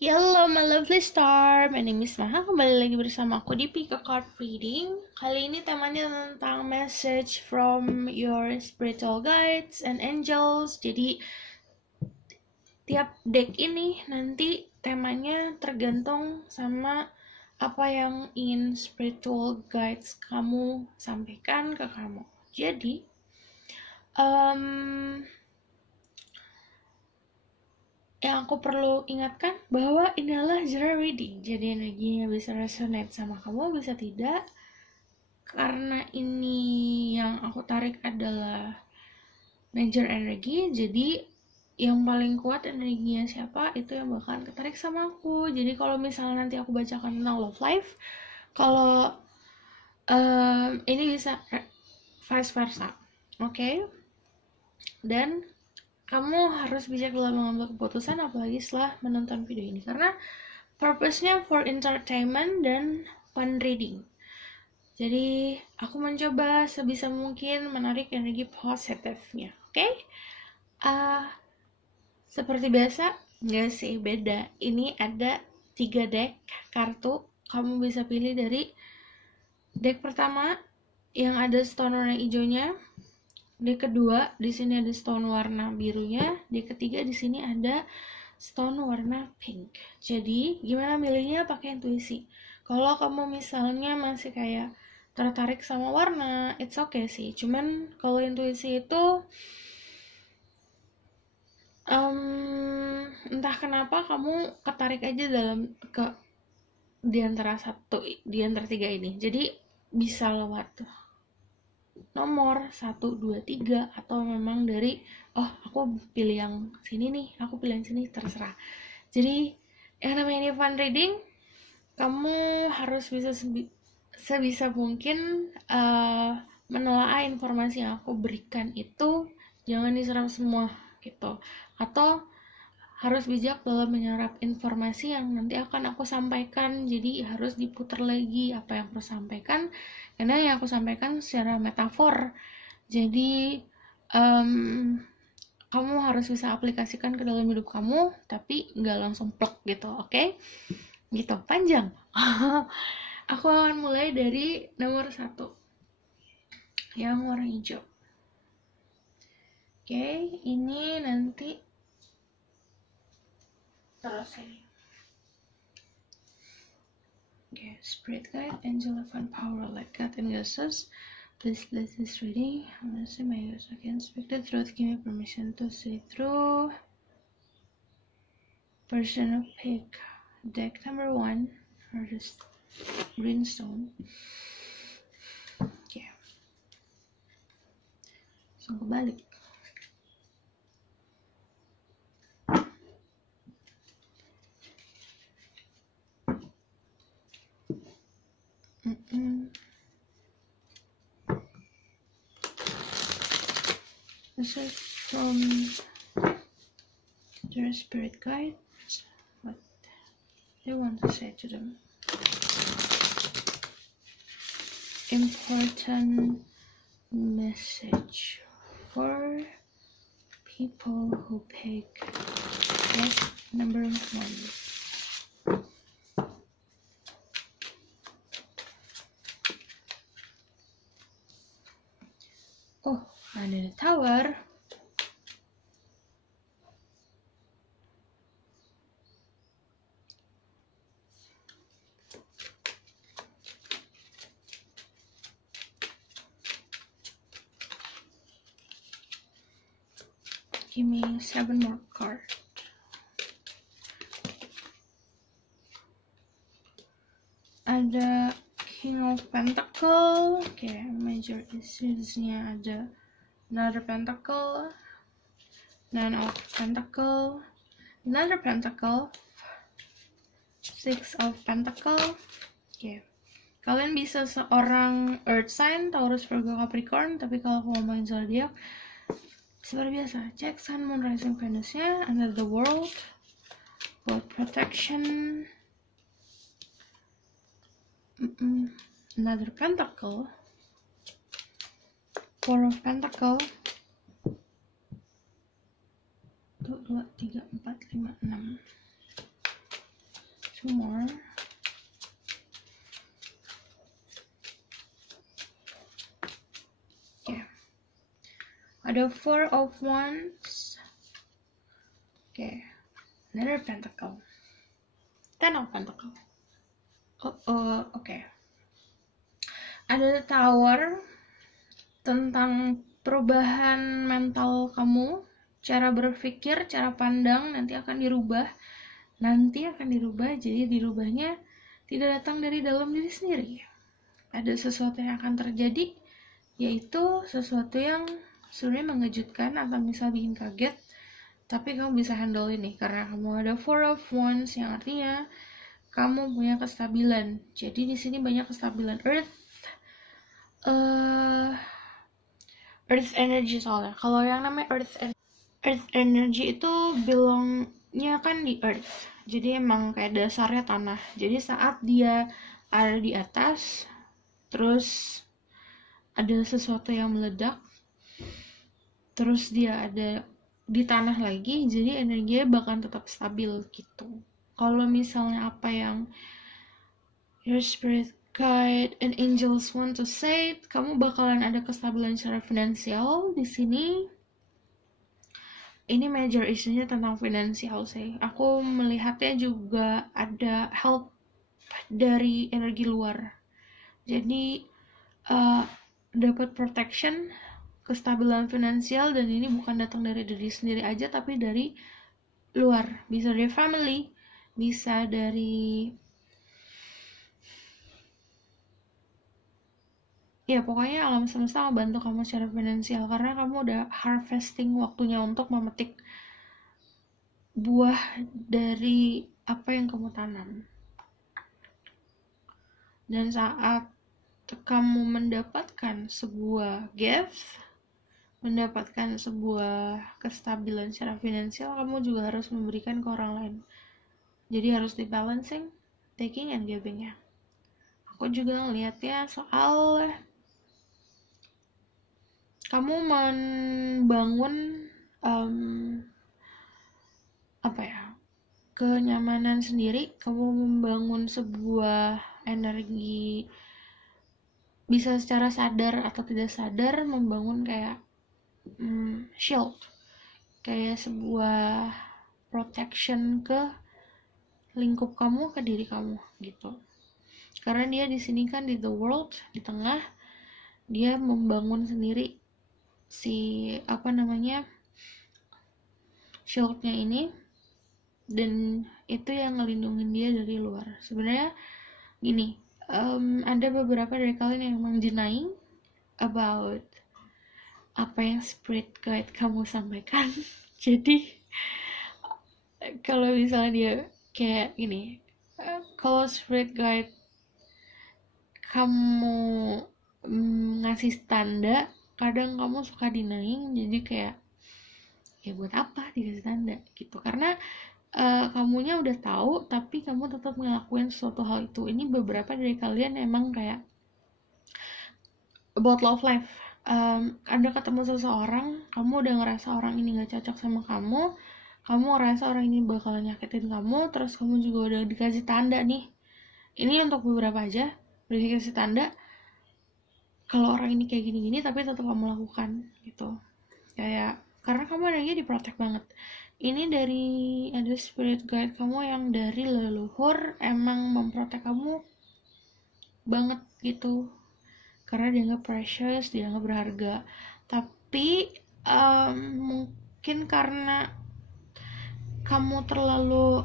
Hello my lovely star, my name is Maha. Kembali lagi bersama aku di Pick a Card Reading. Kali ini temanya tentang message from your spiritual guides and angels. Jadi tiap deck ini nanti temanya tergantung sama apa yang ingin spiritual guides kamu sampaikan ke kamu. Jadi yang aku perlu ingatkan bahwa ini adalah general reading, jadi energinya bisa resonate sama kamu, bisa tidak. Karena ini yang aku tarik adalah major energi, jadi yang paling kuat energinya siapa, itu yang bakalan ketarik sama aku. Jadi kalau misalnya nanti aku bacakan tentang love life, kalau ini bisa vice versa, oke? Dan kamu harus bijak dalam mengambil keputusan, apalagi setelah menonton video ini, karena purpose-nya for entertainment dan fun reading. Jadi aku mencoba sebisa mungkin menarik energi positifnya, oke? Seperti biasa, nggak sih, beda. Ini ada 3 deck kartu, kamu bisa pilih dari deck pertama yang ada stone warna hijaunya, deck kedua di sini ada stone warna birunya, deck ketiga di sini ada stone warna pink. Jadi gimana milihnya? Pakai intuisi. Kalau kamu misalnya masih kayak tertarik sama warna, it's okay sih. Cuman kalau intuisi itu entah kenapa kamu ketarik aja di antara 3 ini. Jadi bisa lewat nomor 1, 2, 3, atau memang dari aku pilih yang sini nih, aku pilih yang sini, terserah. Jadi yang namanya ini fun reading, kamu harus bisa sebisa mungkin menelaah informasi yang aku berikan itu, jangan diserap semua gitu, atau harus bijak dalam menyerap informasi yang nanti akan aku sampaikan. Jadi harus diputar lagi apa yang aku sampaikan, karena yang aku sampaikan secara metafor. Jadi kamu harus bisa aplikasikan ke dalam hidup kamu, tapi nggak langsung plek gitu, oke? Gitu, panjang. Aku akan mulai dari nomor 1 yang warna hijau. Oke, ini nanti terus ini. Okay, Spirit Guide, Angel of Power, like God and Goddesses, please bless this reading. I'm gonna say my ears again. Speak the truth, give me permission to see through. Person of Pig, deck number 1, or just greenstone. Okay. So kebalik. This is from their spirit guide, what they want to say to them. Important message for people who pick deck number 1. Oh, ada the Tower. Give me 7 more cards. Ada King of Pentacle. Okay, major issues-nya ada another Pentacle, Nine of Pentacle, another Pentacle, Six of Pentacle. Okay, kalian bisa seorang Earth sign, Taurus, Virgo, Capricorn. Tapi kalau aku ngomongin zodiak, seperti biasa, cek Sun, Moon, Rising, Venus-nya. Under the World, World Protection, another Pentacle, Four of Pentacle, 1, 2, 3, 4, 5, 6. 2 more. Okay. Ada 4 of Wands. Okay. Another Pentacle. 10 of Pentacle. Okay. Ada Tower, tentang perubahan mental kamu, cara berpikir, cara pandang nanti akan dirubah. Jadi dirubahnya tidak datang dari dalam diri sendiri. Ada sesuatu yang akan terjadi, yaitu sesuatu yang sebenarnya mengejutkan atau misal bikin kaget, tapi kamu bisa handle ini karena kamu ada 4 of Wands, yang artinya kamu punya kestabilan. Jadi di sini banyak kestabilan Earth energy soalnya. Kalau yang namanya Earth energy itu belongnya kan di Earth. Jadi emang kayak dasarnya tanah. Jadi saat dia ada di atas, terus ada sesuatu yang meledak, terus dia ada di tanah lagi, jadi energinya bakal tetap stabil gitu. Kalau misalnya apa yang your spirit guide and angels want to say, kamu bakalan ada kestabilan secara finansial di sini. Ini major isunya tentang finansial sih. Aku melihatnya juga ada help dari energi luar. Jadi dapat protection, kestabilan finansial, dan ini bukan datang dari diri sendiri aja, tapi dari luar. Bisa dari family, bisa dari ya pokoknya alam semesta membantu kamu secara finansial karena kamu udah harvesting, waktunya untuk memetik buah dari apa yang kamu tanam. Dan saat kamu mendapatkan sebuah gift, mendapatkan sebuah kestabilan secara finansial, kamu juga harus memberikan ke orang lain. Jadi harus di balancing, taking and giving ya. Aku juga ngelihatnya soal kamu membangun kenyamanan sendiri, kamu membangun sebuah energi, bisa secara sadar atau tidak sadar membangun kayak shield, kayak sebuah protection ke lingkup kamu, ke diri kamu gitu. Karena dia di sini kan di the world, di tengah, dia membangun sendiri si shieldnya ini, dan itu yang ngelindungin dia dari luar. Sebenarnya gini, ada beberapa dari kalian yang emang denying about apa yang spirit guide kamu sampaikan. Jadi kalau misalnya dia kayak gini, kalau spirit guide kamu ngasih tanda, kadang kamu suka denying, jadi kayak ya buat apa dikasih tanda gitu, karena kamunya udah tahu tapi kamu tetap ngelakuin suatu hal itu. Ini beberapa dari kalian emang kayak about love life, Anda ketemu seseorang, kamu udah ngerasa orang ini gak cocok sama kamu ngerasa orang ini bakalan nyakitin kamu, terus kamu juga udah dikasih tanda nih, ini untuk beberapa aja, udah dikasih tanda kalau orang ini kayak gini-gini, tapi tetap kamu lakukan gitu, kayak karena kamu energinya diprotek banget. Ini dari ada spirit guide kamu yang dari leluhur emang memprotek kamu banget gitu, karena dianggap precious, dianggap berharga. Tapi mungkin karena kamu terlalu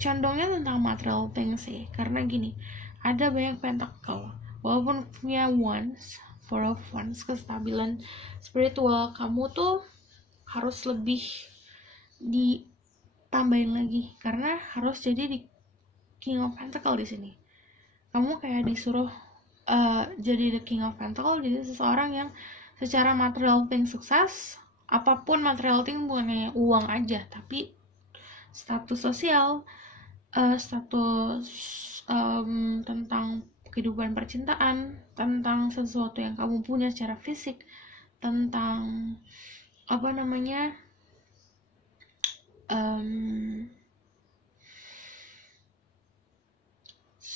condongnya tentang material things sih, karena gini, ada banyak pentacle, walaupun punya wands, 4 of Wands, kestabilan spiritual kamu tuh harus lebih ditambahin lagi, karena harus jadi di King of Pentacle di sini. Kamu kayak disuruh jadi the King of Pentacle, jadi seseorang yang secara material thing sukses. Apapun material thing, bukan hanya uang aja, tapi status sosial, status tentang kehidupan percintaan, tentang sesuatu yang kamu punya secara fisik, tentang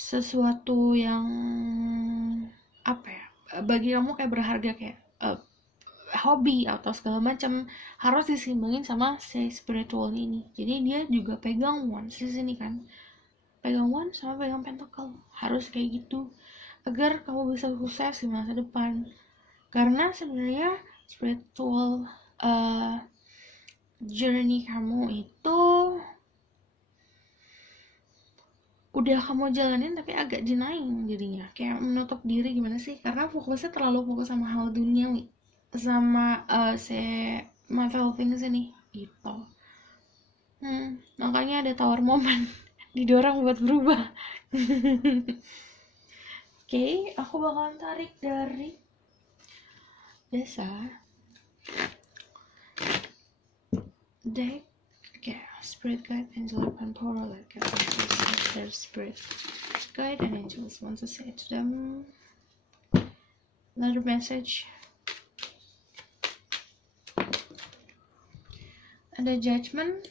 sesuatu yang apa ya, bagi kamu kayak berharga, kayak hobi atau segala macam, harus disimbangin sama si spiritual ini. Jadi dia juga pegang wands di sini kan, pegang wands sama pegang pentacle, harus kayak gitu agar kamu bisa sukses di masa depan. Karena sebenarnya spiritual journey kamu itu udah kamu jalanin tapi agak denying jadinya, kayak menutup diri. Gimana sih, karena fokusnya terlalu fokus sama hal duniawi, sama si material things ini gitu. Makanya ada tower moment didorong buat berubah. Oke, aku bakalan tarik dari biasa deck. Okay, spirit guide, angel, and portal. Like their spirit guide and angels want to say to them another message. Ada judgment,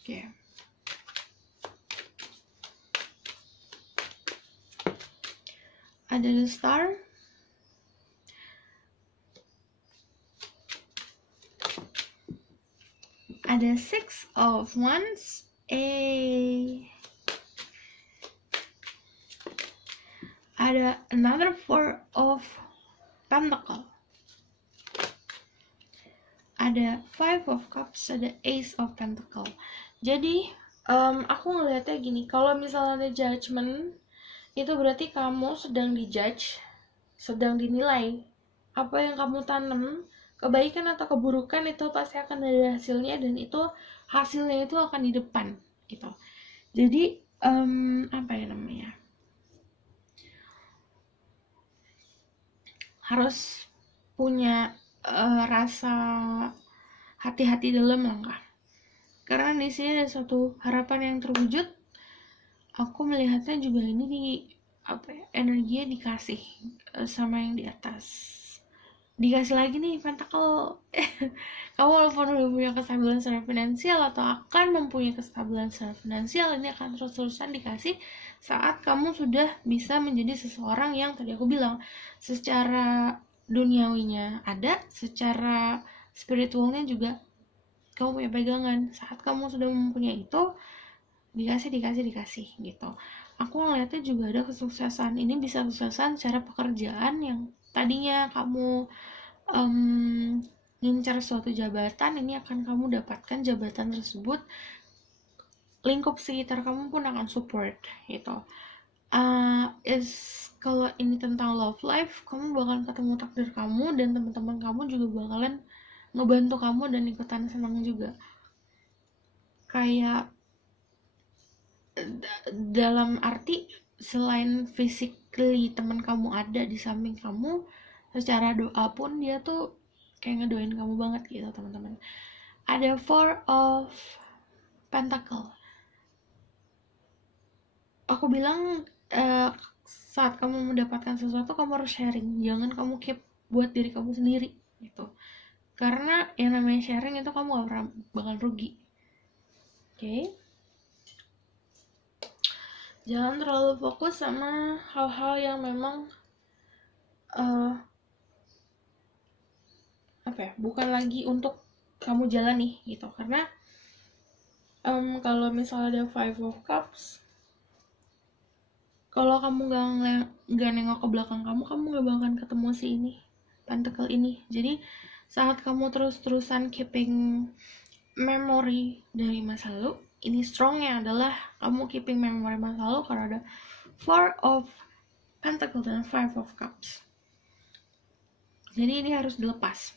okay. Ada the star, ada 6 of wands, ada another 4 of pentacle, ada 5 of cups, ada ace of pentacle. Jadi aku ngeliatnya gini, kalau misalnya ada judgment, itu berarti kamu sedang dijudge, sedang dinilai. Apa yang kamu tanam, kebaikan atau keburukan, itu pasti akan ada hasilnya, dan itu hasilnya itu akan di depan gitu. Jadi apa ya namanya, harus punya rasa hati-hati dalam langkah, karena di sini ada suatu harapan yang terwujud. Aku melihatnya juga ini di apa ya, energinya dikasih sama yang di atas, dikasih lagi nih pentacle. Kamu walaupun udah punya kestabilan secara finansial atau akan mempunyai kestabilan secara finansial, ini akan terus-terusan dikasih saat kamu sudah bisa menjadi seseorang yang tadi aku bilang, secara duniawinya ada, secara spiritualnya juga kamu punya pegangan. Saat kamu sudah mempunyai itu, dikasih gitu. Aku ngeliatnya juga ada kesuksesan. Ini bisa kesuksesan secara pekerjaan, yang tadinya kamu ngincar suatu jabatan, ini akan kamu dapatkan jabatan tersebut. Lingkup sekitar kamu pun akan support gitu. Kalau ini tentang love life, kamu bakalan ketemu takdir kamu, dan teman-teman kamu juga bakalan ngebantu kamu dan ikutan senang juga. Kayak dalam arti, selain physically teman kamu ada di samping kamu, secara doa pun dia tuh kayak ngedoain kamu banget gitu teman-teman. Ada 4 of pentacle. Aku bilang saat kamu mendapatkan sesuatu, kamu harus sharing, jangan kamu keep buat diri kamu sendiri gitu. Karena yang namanya sharing itu kamu gak bakal rugi. Oke. Jangan terlalu fokus sama hal-hal yang memang bukan lagi untuk kamu jalani gitu. Karena kalau misalnya ada 5 of cups, kalau kamu gak nengok ke belakang kamu gak bakalan ketemu si ini, pentacle ini. Jadi saat kamu terus-terusan keeping memory dari masa lalu, ini strongnya adalah kamu keeping memory masa lalu, karena ada 4 of pentacle dan 5 of cups. Jadi ini harus dilepas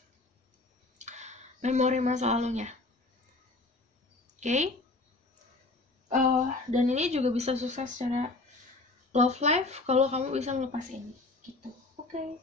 memori masa lalunya. Oke? Dan ini juga bisa sukses secara love life kalau kamu bisa melepas ini gitu. Oke.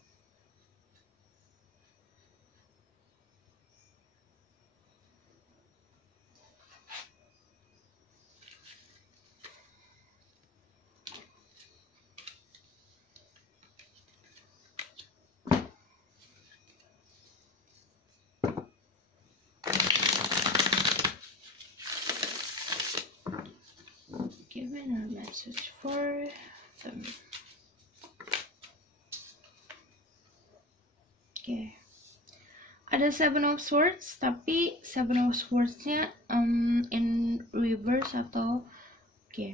search for them. Oke. Ada Seven of Swords, tapi Seven of Swords-nya in reverse atau oke.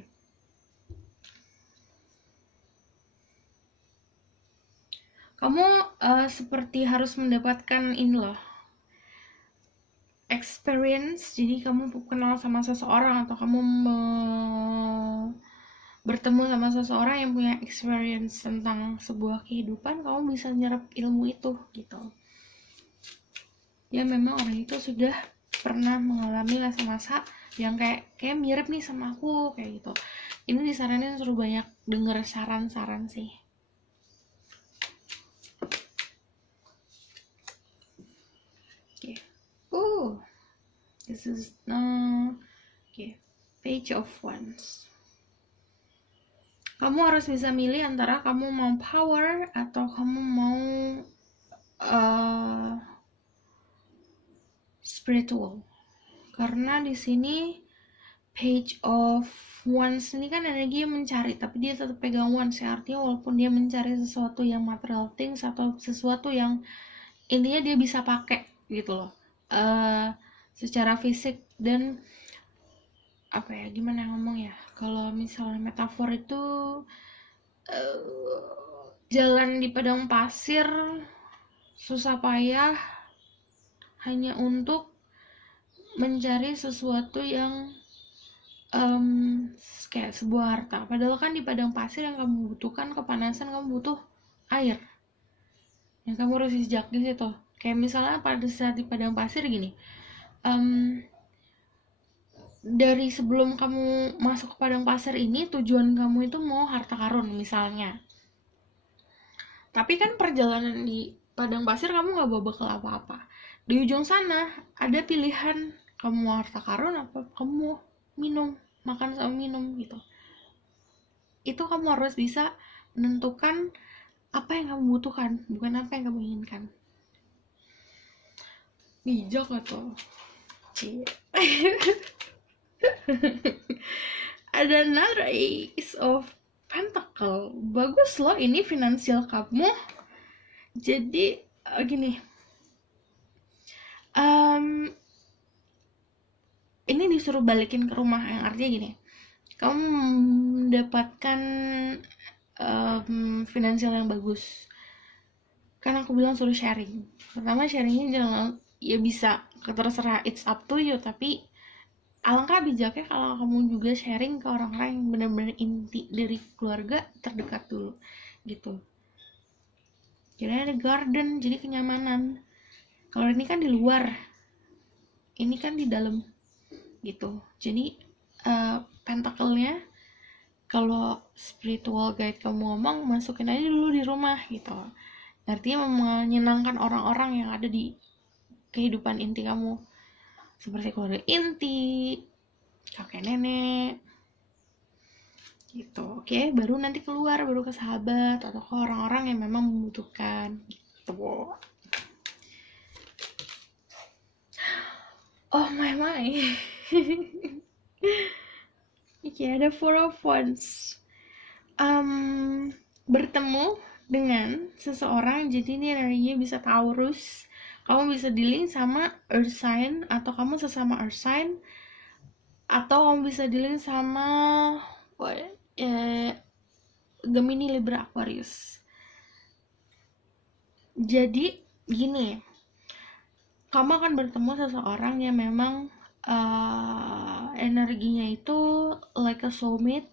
Kamu seperti harus mendapatkan ini loh, experience. Jadi kamu kenal sama seseorang atau kamu bertemu sama seseorang yang punya experience tentang sebuah kehidupan, kamu bisa nyerap ilmu itu gitu. Ya memang orang itu sudah pernah mengalami masa-masa yang kayak mirip nih sama aku kayak gitu. Ini disaranin suruh banyak denger saran-saran sih. Oke. This is Page of Wands. Kamu harus bisa milih antara kamu mau power atau kamu mau spiritual. Karena di sini Page of Wands ini kan energi yang mencari, tapi dia tetap pegang wands ya. Artinya walaupun dia mencari sesuatu yang material things atau sesuatu yang intinya dia bisa pakai gitu loh, secara fisik. Dan apa ya, gimana ngomong ya, kalau misalnya metafor itu jalan di padang pasir susah payah hanya untuk mencari sesuatu yang kayak sebuah harta. Padahal kan di padang pasir yang kamu butuhkan kepanasan, kamu butuh air yang kamu harus jejak di situ. Kayak misalnya pada saat di padang pasir gini, dari sebelum kamu masuk ke padang pasir ini, tujuan kamu itu mau harta karun misalnya. Tapi kan perjalanan di padang pasir kamu gak bawa bekal apa-apa. Di ujung sana ada pilihan, kamu mau harta karun apa kamu minum, makan sama minum gitu. Itu kamu harus bisa menentukan apa yang kamu butuhkan, bukan apa yang kamu inginkan. Bijak atau ada another Ace of Pentacle. Bagus loh, ini finansial kamu. Jadi gini, ini disuruh balikin ke rumah, yang artinya gini, kamu mendapatkan finansial yang bagus. Kan aku bilang suruh sharing. Pertama, sharingnya jangan, ya bisa terserah, it's up to you, tapi alangkah bijaknya kalau kamu juga sharing ke orang-orang yang benar-benar inti dari keluarga terdekat dulu gitu. Jadi ada garden, jadi kenyamanan. Kalau ini kan di luar, ini kan di dalam gitu. Jadi pentacle-nya, kalau spiritual guide kamu ngomong, masukin aja dulu di rumah gitu. Artinya menyenangkan orang-orang yang ada di kehidupan inti kamu, seperti keluarga inti, kakek nenek gitu. Oke, baru nanti keluar, baru ke sahabat atau ke orang-orang yang memang membutuhkan gitu. Oh my. Oke, ada Four of Wands. Bertemu dengan seseorang, jadi ini energinya bisa Taurus. Kamu bisa dealing sama Earth sign, atau kamu sesama Earth sign, atau kamu bisa dealing sama Gemini, Libra, Aquarius. Jadi gini, kamu akan bertemu seseorang yang memang energinya itu like a soulmate,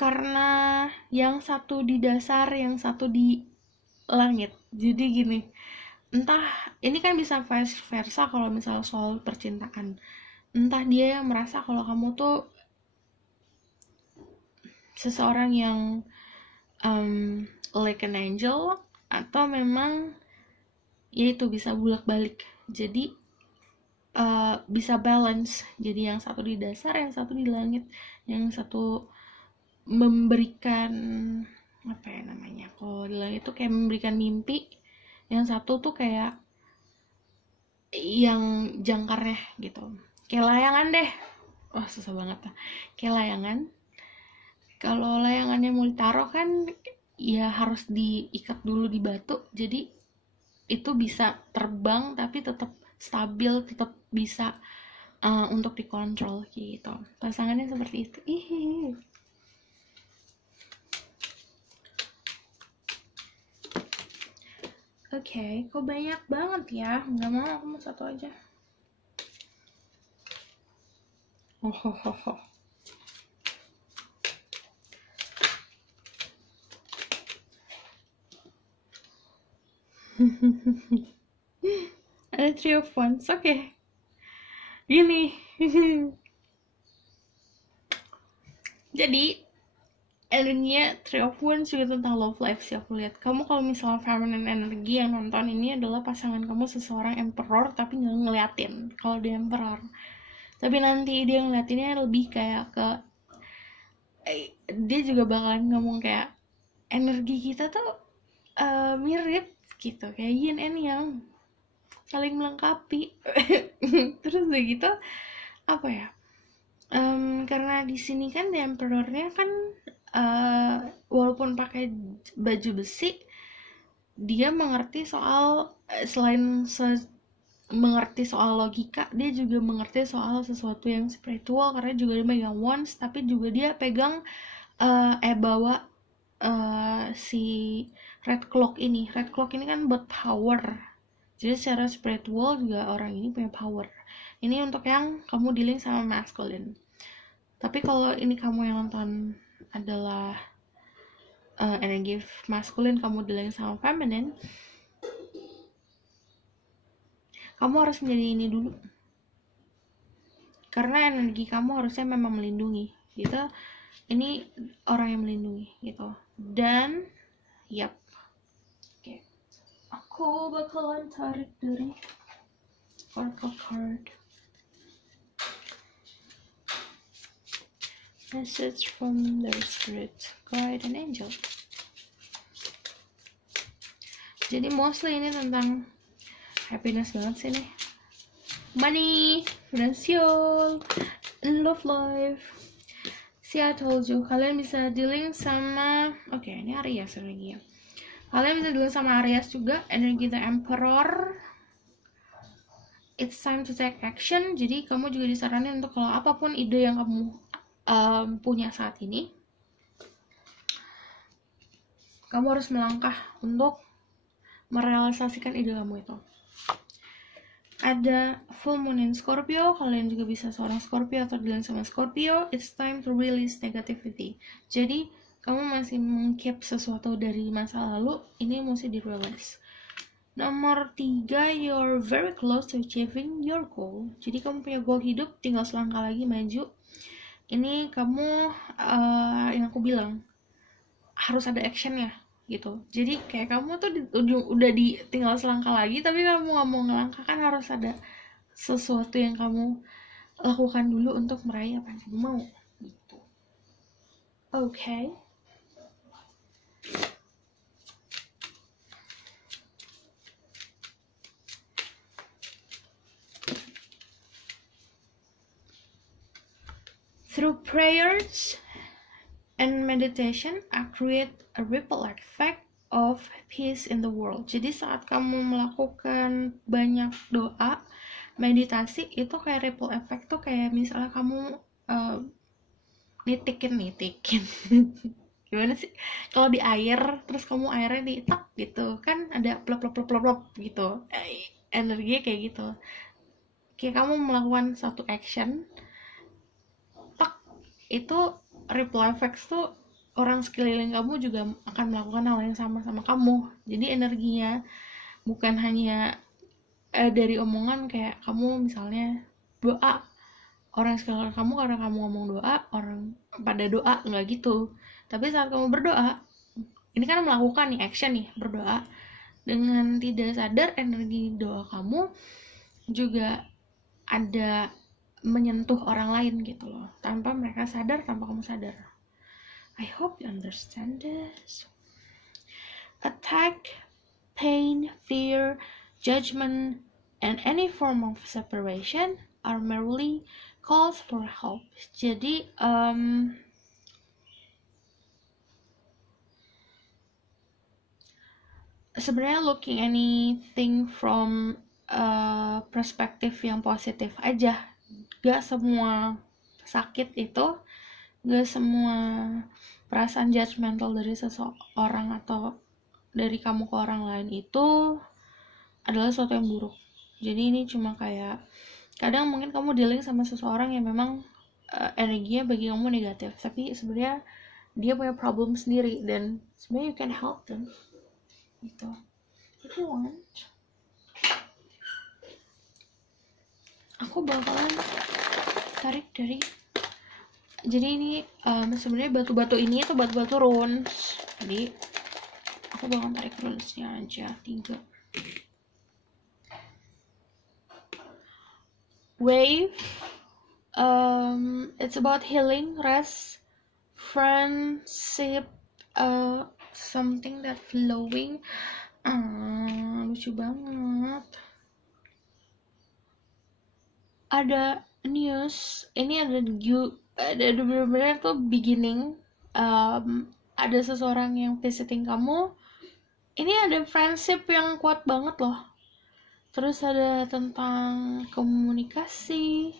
karena yang satu di dasar, yang satu di langit. Jadi gini, entah ini kan bisa vice versa kalau misalnya soal percintaan, entah dia yang merasa kalau kamu tuh seseorang yang like an angel, atau memang ya itu bisa bolak-balik. Jadi bisa balance, jadi yang satu di dasar, yang satu di langit, yang satu memberikan apa ya namanya, kalau di langit itu kayak memberikan mimpi, yang satu tuh kayak yang jangkarnya gitu, kayak layangan deh. Wah, susah banget lah. Kayak layangan, Kalau layangannya mau ditaruh kan ya harus diikat dulu di batu, jadi itu bisa terbang tapi tetap stabil, tetap bisa untuk dikontrol gitu. Pasangannya seperti itu. Oke, kok banyak banget ya? Nggak mau, aku mau satu aja. Oh. Ada Three of Wands, oke. Gini. Jadi, energinya Three of Wands juga tentang love life sih aku lihat. Kamu kalau misalnya feminine energi yang nonton ini adalah pasangan kamu seseorang emperor tapi nggak ngeliatin kalau dia emperor. Tapi nanti dia ngeliatinnya lebih kayak ke dia juga bakalan ngomong kayak energi kita tuh mirip gitu, kayak yin and yang saling melengkapi. Terus udah gitu apa ya, karena di sini kan the emperornya kan walaupun pakai baju besi, dia mengerti soal selain mengerti soal logika, dia juga mengerti soal sesuatu yang spiritual karena juga dia megang wands, tapi juga dia pegang bawa si red clock ini. Red clock ini kan buat power, jadi secara spiritual juga orang ini punya power. Ini untuk yang kamu dealing sama masculine. Tapi kalau ini kamu yang nonton adalah energi masculine, kamu dealing sama feminine, kamu harus menjadi ini dulu. Karena energi kamu harusnya memang melindungi gitu. Ini orang yang melindungi gitu. Dan yap, oke. Aku bakalan tarik dari Oracle card. Message from their spirit, guide, and angel. Jadi mostly ini tentang happiness banget sih nih. Money, financial, and love life. See, I told you, kalian bisa dealing sama, oke, ini Aries lagi ya. Kalian bisa dealing sama Aries juga, energi the Emperor. It's time to take action. Jadi kamu juga disaranin untuk kalau apapun ide yang kamu punya saat ini, kamu harus melangkah untuk merealisasikan ide kamu itu. Ada full moon in Scorpio, kalian juga bisa seorang Scorpio atau dealing sama Scorpio. It's time to release negativity. Jadi kamu masih mengkeep sesuatu dari masa lalu, ini mesti di-release. Nomor 3, you're very close to achieving your goal. Jadi kamu punya goal hidup, tinggal selangkah lagi maju. Ini kamu yang aku bilang harus ada actionnya gitu. Jadi kayak kamu tuh udah tinggal selangkah lagi, tapi kamu nggak mau ngelangkah, kan harus ada sesuatu yang kamu lakukan dulu untuk meraih apa yang kamu mau gitu. Okay. Through prayers and meditation, I create a ripple effect of peace in the world. Jadi saat kamu melakukan banyak doa, meditasi, itu kayak ripple effect tuh kayak misalnya kamu nitikin gimana sih? Kalau di air, terus kamu airnya ditak gitu, kan ada plop plop plop plop plop gitu. Energinya kayak gitu. Kayak kamu melakukan satu action, itu ripple effects tuh orang sekeliling kamu juga akan melakukan hal yang sama kamu. Jadi energinya bukan hanya dari omongan, kayak kamu misalnya doa, orang sekeliling kamu karena kamu ngomong doa, orang pada doa, nggak gitu. Tapi saat kamu berdoa, ini kan melakukan nih action nih, berdoa, dengan tidak sadar energi doa kamu juga ada menyentuh orang lain gitu loh, tanpa mereka sadar, tanpa kamu sadar. I hope you understand this. Attack, pain, fear, judgment, and any form of separation are merely calls for help. Jadi sebenarnya looking anything from perspektif yang positif aja. Gak semua sakit itu, gak semua perasaan judgmental dari seseorang atau dari kamu ke orang lain itu adalah sesuatu yang buruk. Jadi ini cuma kayak kadang mungkin kamu dealing sama seseorang yang memang energinya bagi kamu negatif, tapi sebenarnya dia punya problem sendiri dan sebenarnya you can help them gitu. If you want, aku bakalan tarik dari, jadi ini sebenarnya batu-batu ini itu batu-batu runes, jadi aku bakalan tarik runesnya aja 3. Wave, it's about healing, rest, friendship, something that flowing. Lucu banget. Ada news, ini ada bener-bener tuh beginning. Ada seseorang yang visiting kamu. Ini ada friendship yang kuat banget loh. Terus ada tentang komunikasi,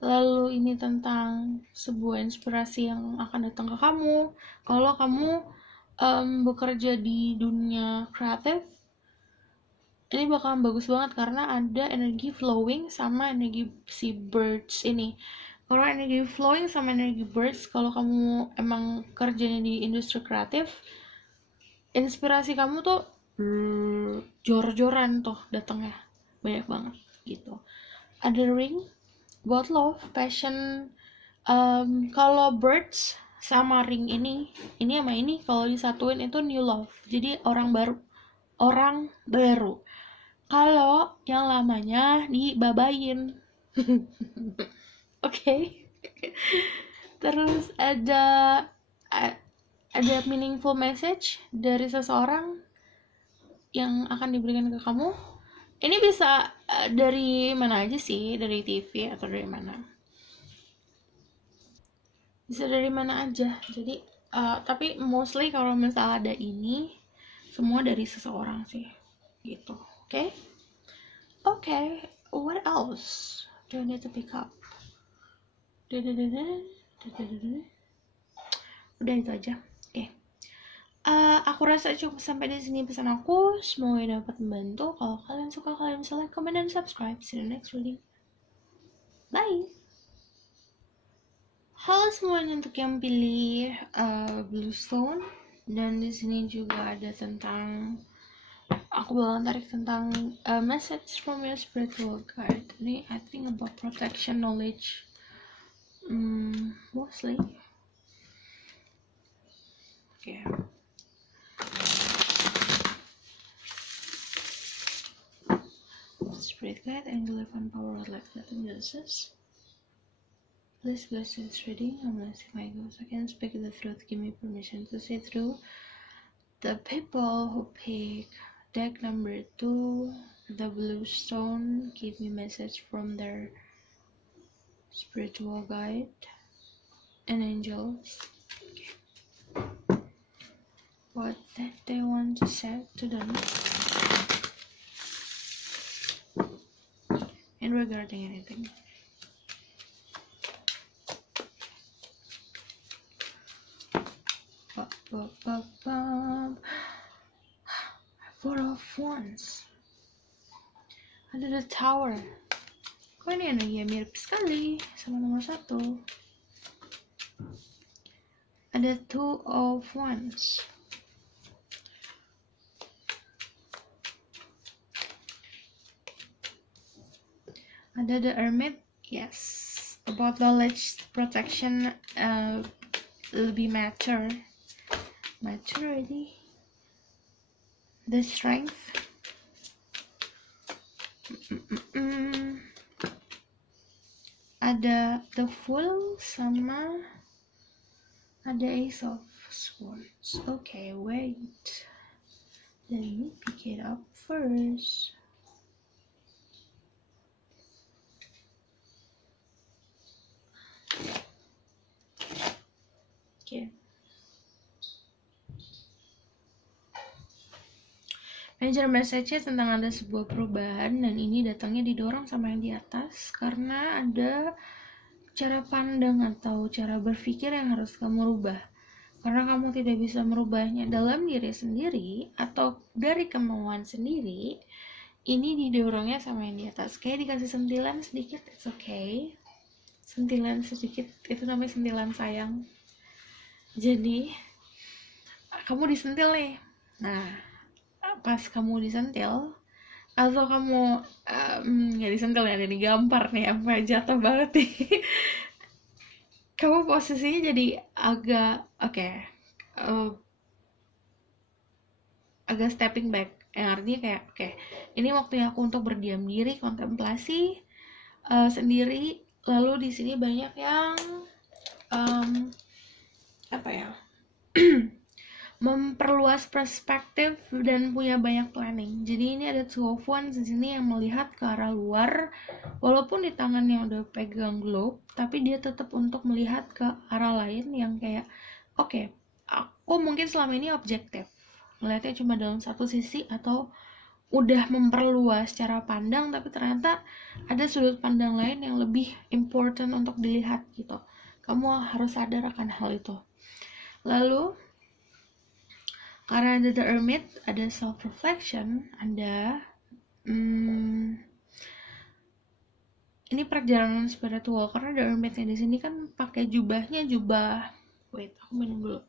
lalu ini tentang sebuah inspirasi yang akan datang ke kamu. Kalau kamu bekerja di dunia kreatif, ini bakalan bagus banget karena ada energi flowing sama energi si birds ini. Kalau energi flowing sama energi birds, kalau kamu emang kerjanya di industri kreatif, inspirasi kamu tuh jor-joran tuh datangnya, banyak banget gitu. Ada ring buat love, passion. Kalau birds sama ring ini sama ini kalau disatuin itu new love, jadi orang baru. Kalau yang lamanya dibabain. Oke. Terus ada meaningful message dari seseorang yang akan diberikan ke kamu. Ini bisa dari mana aja sih, dari TV atau dari mana, bisa dari mana aja. Jadi tapi mostly kalau misalnya ada ini semua dari seseorang sih gitu. Okay, what else do I need to pick up? Udah itu aja. Aku rasa cukup sampai di sini pesan aku. Semoga dapat membantu. Kalau kalian suka, kalian bisa like, comment, dan subscribe. See you next reading. Bye. Halo semuanya untuk yang pilih Bluestone, dan di sini juga ada tentang, aku bakal tarik tentang message from your spiritual guide. Ini I think about protection, knowledge, mostly. Okay. Spirit guide, angel, divine power, life, nothing justice. Please bless this reading. I'm blessing my ghost. I can speak the truth. Give me permission to see through. The people who pick deck number 2, the Bluestone, give me message from their spiritual guide and angels. What that they want to say to them. And regarding anything. Four of Wands. Ada the Tower. Kok ini energinya mirip sekali sama nomor 1. Ada Two of Wands. Ada the Hermit. Yes, about knowledge, protection, lebih mature already. The Strength. Ada the Fool sama ada Ace of Swords. Okay, wait, let me pick it up first. Okay, Major message-nya tentang ada sebuah perubahan, dan ini datangnya didorong sama yang di atas karena ada cara pandang atau cara berpikir yang harus kamu rubah. Karena kamu tidak bisa merubahnya dalam diri sendiri atau dari kemauan sendiri, ini didorongnya sama yang di atas. Kayak dikasih sentilan sedikit, it's okay. Sentilan sedikit, itu namanya sentilan sayang. Jadi, kamu disentil nih. Nah, pas kamu disentil, atau kamu nggak disentil ya, digampar nih, apa jatuh banget nih. Kamu posisinya jadi agak agak stepping back, yang artinya kayak ini waktunya aku untuk berdiam diri, kontemplasi sendiri. Lalu di sini banyak yang memperluas perspektif dan punya banyak planning. Jadi ini ada two of wands di sini yang melihat ke arah luar, walaupun di tangannya udah pegang globe, tapi dia tetap untuk melihat ke arah lain yang kayak aku mungkin selama ini objektif, melihatnya cuma dalam satu sisi, atau udah memperluas cara pandang, tapi ternyata ada sudut pandang lain yang lebih important untuk dilihat gitu. Kamu harus sadar akan hal itu. Lalu karena ada the hermit, ada self reflection, ada ini perjalanan spiritual. Karena the hermitnya di sini kan pakai jubahnya aku minum dulu.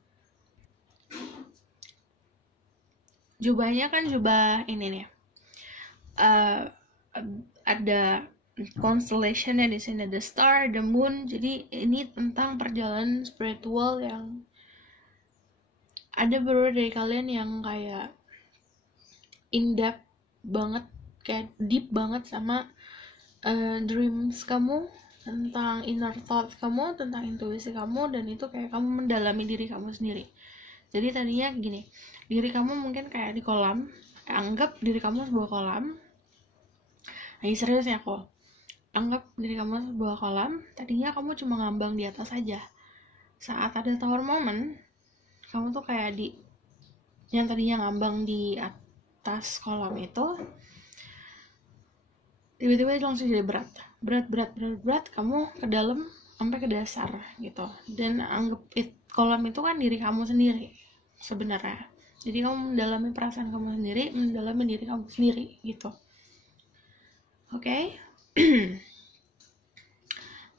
Jubahnya kan jubah ini nih. Ada constellationnya di sini, ada star, the moon. Jadi ini tentang perjalanan spiritual yang ada beberapa dari kalian yang kayak in-depth banget, kayak deep banget sama dreams kamu, tentang inner thought kamu, tentang intuisi kamu, dan itu kayak kamu mendalami diri kamu sendiri. Jadi tadinya gini, diri kamu mungkin kayak di kolam, anggap diri kamu sebuah kolam. Nah, seriusnya kok, anggap diri kamu sebuah kolam, tadinya kamu cuma ngambang di atas aja. Saat ada tower moment, kamu tuh kayak yang tadinya ngambang di atas kolam itu, tiba-tiba langsung jadi berat, kamu ke dalam sampai ke dasar gitu. Dan anggap kolam itu kan diri kamu sendiri sebenarnya. Jadi kamu mendalami perasaan kamu sendiri, mendalami diri kamu sendiri gitu. Oke.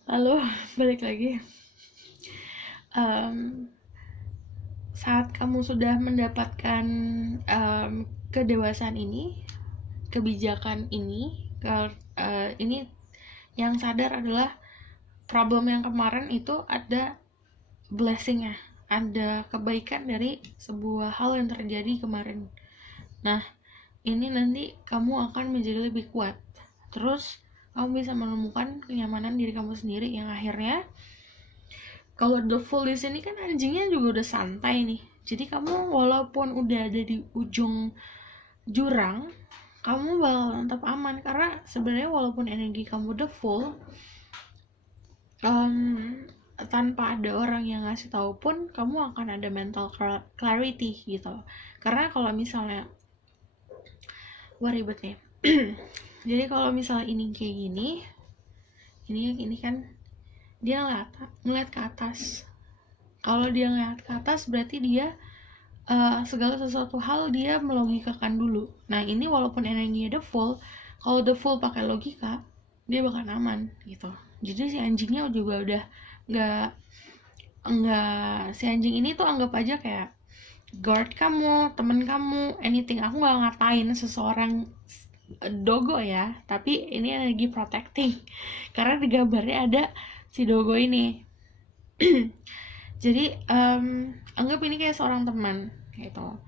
Lalu balik lagi, saat kamu sudah mendapatkan kedewasaan ini, kebijakan ini, ini yang sadar adalah problem yang kemarin itu ada blessingnya, ada kebaikan dari sebuah hal yang terjadi kemarin. Nah, ini nanti kamu akan menjadi lebih kuat. Terus kamu bisa menemukan kenyamanan diri kamu sendiri yang akhirnya, kalau the full di sini kan anjingnya juga udah santai nih. Jadi kamu walaupun udah ada di ujung jurang, kamu bakal tetap aman. Karena sebenarnya walaupun energi kamu the full, tanpa ada orang yang ngasih tahu pun, kamu akan ada mental clarity gitu. Karena kalau misalnya ribet nih. Jadi kalau misalnya ini kayak gini, ini kan dia ngeliat ke atas. Kalau dia ngeliat ke atas berarti dia segala sesuatu hal dia melogikakan dulu. Nah, ini walaupun energinya the full, kalau the full pakai logika, dia bakal aman gitu. Jadi si anjingnya juga udah nggak si anjing ini tuh anggap aja kayak guard kamu, temen kamu, anything. Aku nggak ngatain seseorang dogo ya, tapi ini energi protecting. Karena di gambarnya ada si dogo ini. Jadi anggap ini kayak seorang teman gitu.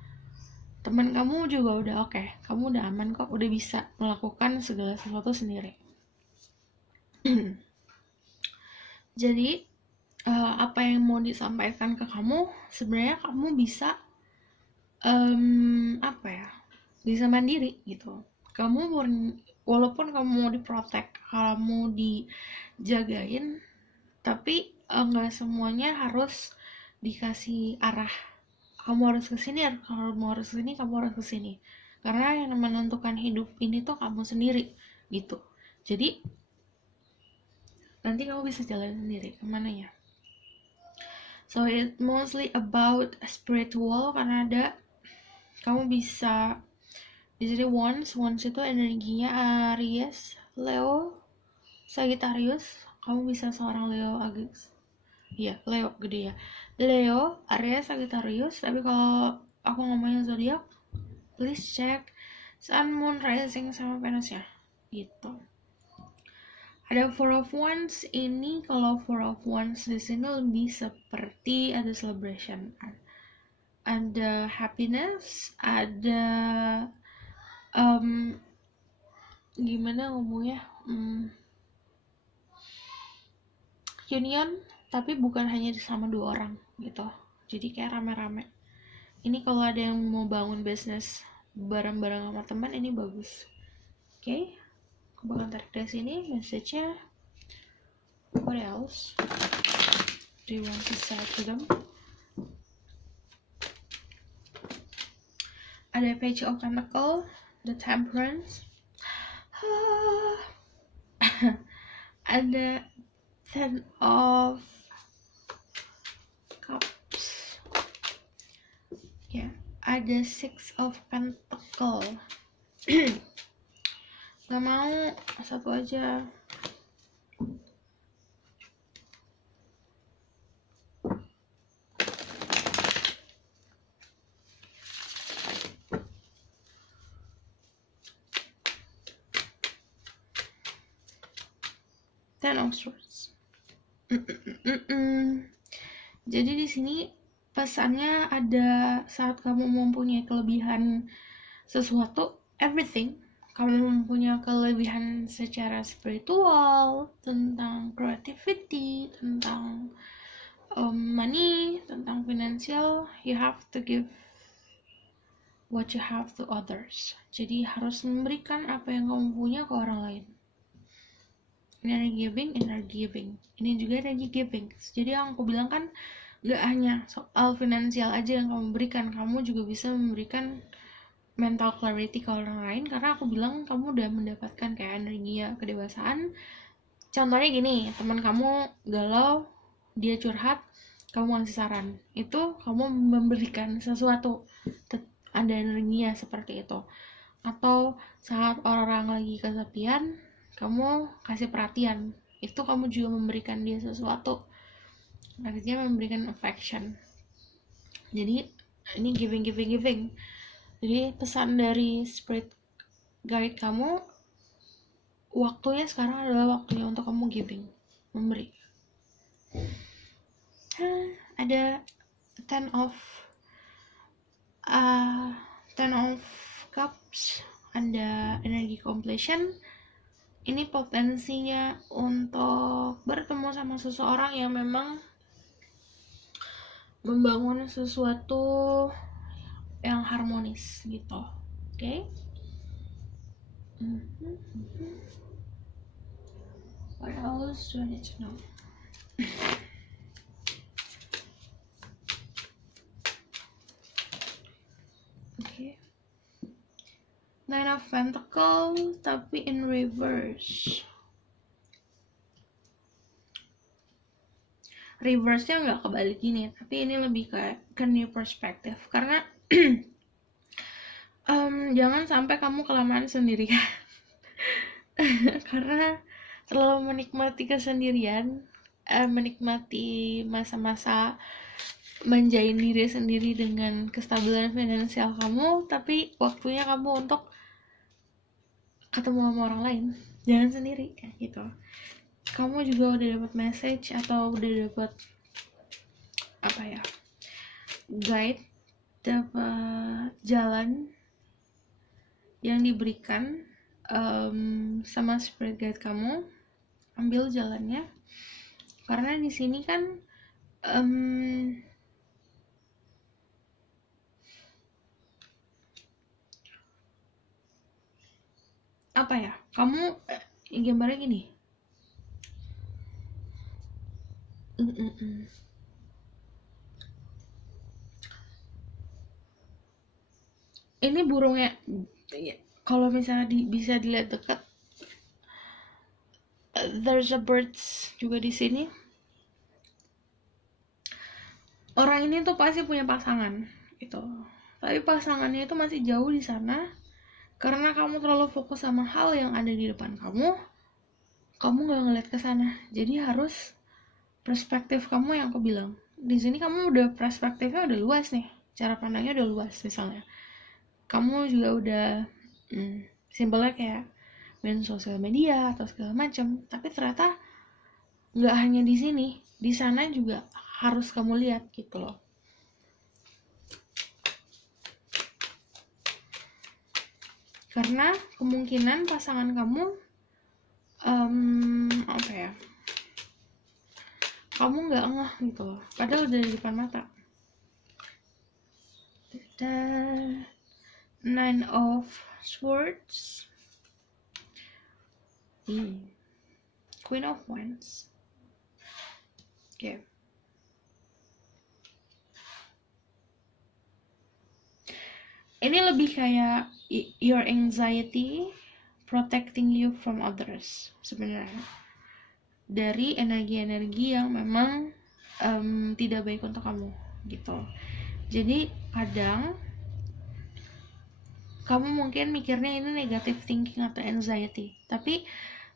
Teman kamu juga udah oke, kamu udah aman kok, udah bisa melakukan segala sesuatu sendiri. Jadi apa yang mau disampaikan ke kamu, sebenarnya kamu bisa bisa mandiri gitu. Kamu walaupun kamu mau diprotek, kamu dijagain, tapi nggak semuanya harus dikasih arah. Kamu harus kesini, kamu harus kesini. karena yang menentukan hidup ini tuh kamu sendiri gitu. Jadi nanti kamu bisa jalan sendiri kemana ya. So it's mostly about spiritual, karena ada kamu bisa di sini Wands itu energinya Aries, Leo, Sagittarius. Kamu bisa seorang Leo Aries, iya Leo gede ya, Leo, Aries, Sagittarius. Tapi kalau aku ngomongin zodiak, please check Sun, Moon, Rising sama Venusnya gitu. Ada Four of Wands ini, kalau Four of Wands di sini lebih seperti ada celebration, ada happiness, ada gimana ngomongnya, union, tapi bukan hanya sama 2 orang gitu. Jadi kayak rame-rame. Ini kalau ada yang mau bangun bisnis bareng-bareng sama teman, ini bagus. Oke. Aku bakal tarik dari sini message-nya. What else do you want to say to them? Ada Page of Pentacles, the Temperance, ada Ten of Cups, ya, ada Six of Pentacles. Gak mau, satu aja. Ten of Swords. Jadi di sini pesannya ada, saat kamu mempunyai kelebihan sesuatu, everything, kamu mempunyai kelebihan secara spiritual, tentang creativity, tentang money, tentang financial, you have to give what you have to others. Jadi harus memberikan apa yang kamu punya ke orang lain. Energy giving. Ini juga energy giving. Jadi yang aku bilang kan, gak hanya soal finansial aja yang kamu berikan, kamu juga bisa memberikan mental clarity ke orang lain, karena aku bilang kamu udah mendapatkan kayak energi kedewasaan. Contohnya gini, teman kamu galau, dia curhat, kamu ngasih saran, itu kamu memberikan sesuatu, ada energinya seperti itu. Atau saat orang lagi kesepian, kamu kasih perhatian, itu kamu juga memberikan dia sesuatu, artinya memberikan affection. Jadi ini giving. Jadi pesan dari spirit guide kamu, waktunya sekarang adalah waktunya untuk kamu giving, memberi. Ada Ten of Cups, ada energi completion. Ini potensinya untuk bertemu sama seseorang yang memang membangun sesuatu yang harmonis gitu. Oke? What else do I need to know? Okay. Nine of Pentacles, tapi in reverse. Reverse-nya nggak kebalik gini, tapi ini lebih ke new perspective. Karena jangan sampai kamu kelamaan sendirian. Karena terlalu menikmati kesendirian, menikmati masa-masa menjain diri sendiri dengan kestabilan finansial kamu, tapi waktunya kamu untuk ketemu sama orang lain, jangan sendiri gitu. Kamu juga udah dapat message atau udah dapat guide, dapat jalan yang diberikan sama spirit guide kamu. Ambil jalannya, karena di sini kan kamu gambarnya gini, Ini burungnya, kalau misalnya bisa dilihat dekat, there's a birds juga di sini. Orang ini tuh pasti punya pasangan gitu, tapi pasangannya itu masih jauh di sana karena kamu terlalu fokus sama hal yang ada di depan kamu nggak ngeliat ke sana. Jadi harus perspektif kamu yang aku bilang di sini, kamu udah perspektifnya udah luas nih, cara pandangnya udah luas. Misalnya kamu juga udah simpelnya kayak main sosial media atau segala macam, tapi ternyata nggak hanya di sini, di sana juga harus kamu lihat gitu loh. Karena kemungkinan pasangan kamu apa ya, kamu nggak ngeh gitu loh, padahal udah di depan mata. The Nine of Swords, Queen of Wands. Okay. Ini lebih kayak your anxiety protecting you from others sebenarnya, dari energi-energi yang memang tidak baik untuk kamu gitu. Jadi kadang kamu mungkin mikirnya ini negative thinking atau anxiety, tapi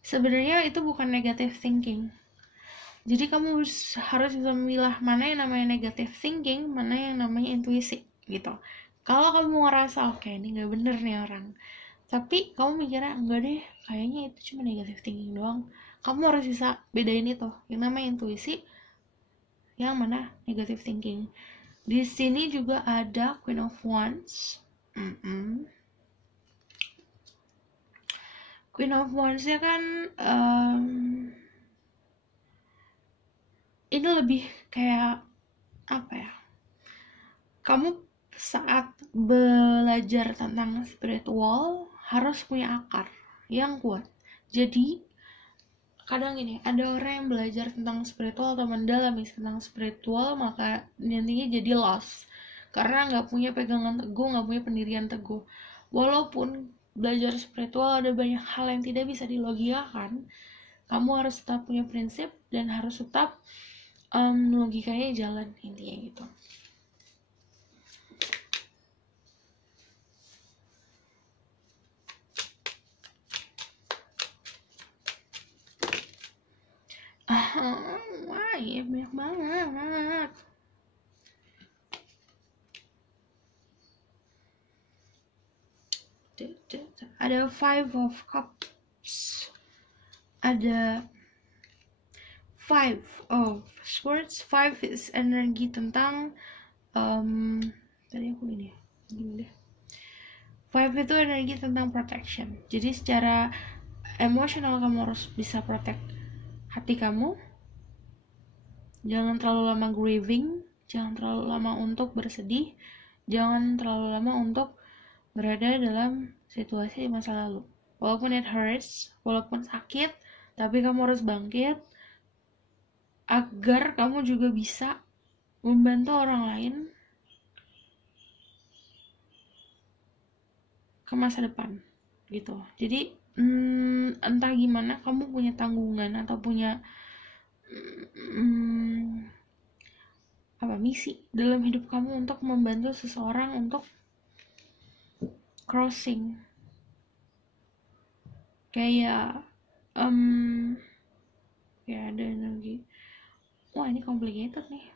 sebenarnya itu bukan negative thinking. Jadi kamu harus bisa memilah mana yang namanya negative thinking, mana yang namanya intuisi gitu. Kalau kamu ngerasa oke, ini nggak bener nih orang, tapi kamu mikirnya enggak deh, kayaknya itu cuma negative thinking doang, kamu harus bisa bedain itu, yang namanya intuisi, yang mana negative thinking. Di sini juga ada Queen of Wands. Queen of Wands-nya kan ini lebih kayak apa ya? Kamu saat belajar tentang spiritual harus punya akar yang kuat. Jadi kadang gini, ada orang yang belajar tentang spiritual atau mendalami tentang spiritual, maka nantinya jadi lost karena nggak punya pegangan teguh, nggak punya pendirian teguh. Walaupun belajar spiritual ada banyak hal yang tidak bisa dilogikakan, kamu harus tetap punya prinsip dan harus tetap logikanya jalan, intinya gitu. Wah, ya banyak banget. Ada Five of Cups, ada Five of Swords. Five is energi tentang tadi aku gini deh. Five itu energi tentang protection. Jadi secara emosional kamu harus bisa protect hati kamu. Jangan terlalu lama grieving, jangan terlalu lama untuk bersedih, jangan terlalu lama untuk berada dalam situasi masa lalu. Walaupun it hurts, walaupun sakit, tapi kamu harus bangkit agar kamu juga bisa membantu orang lain ke masa depan gitu. Jadi entah gimana kamu punya tanggungan atau punya misi dalam hidup kamu untuk membantu seseorang untuk crossing, kayak ya ada energi. Wah, ini complicated nih.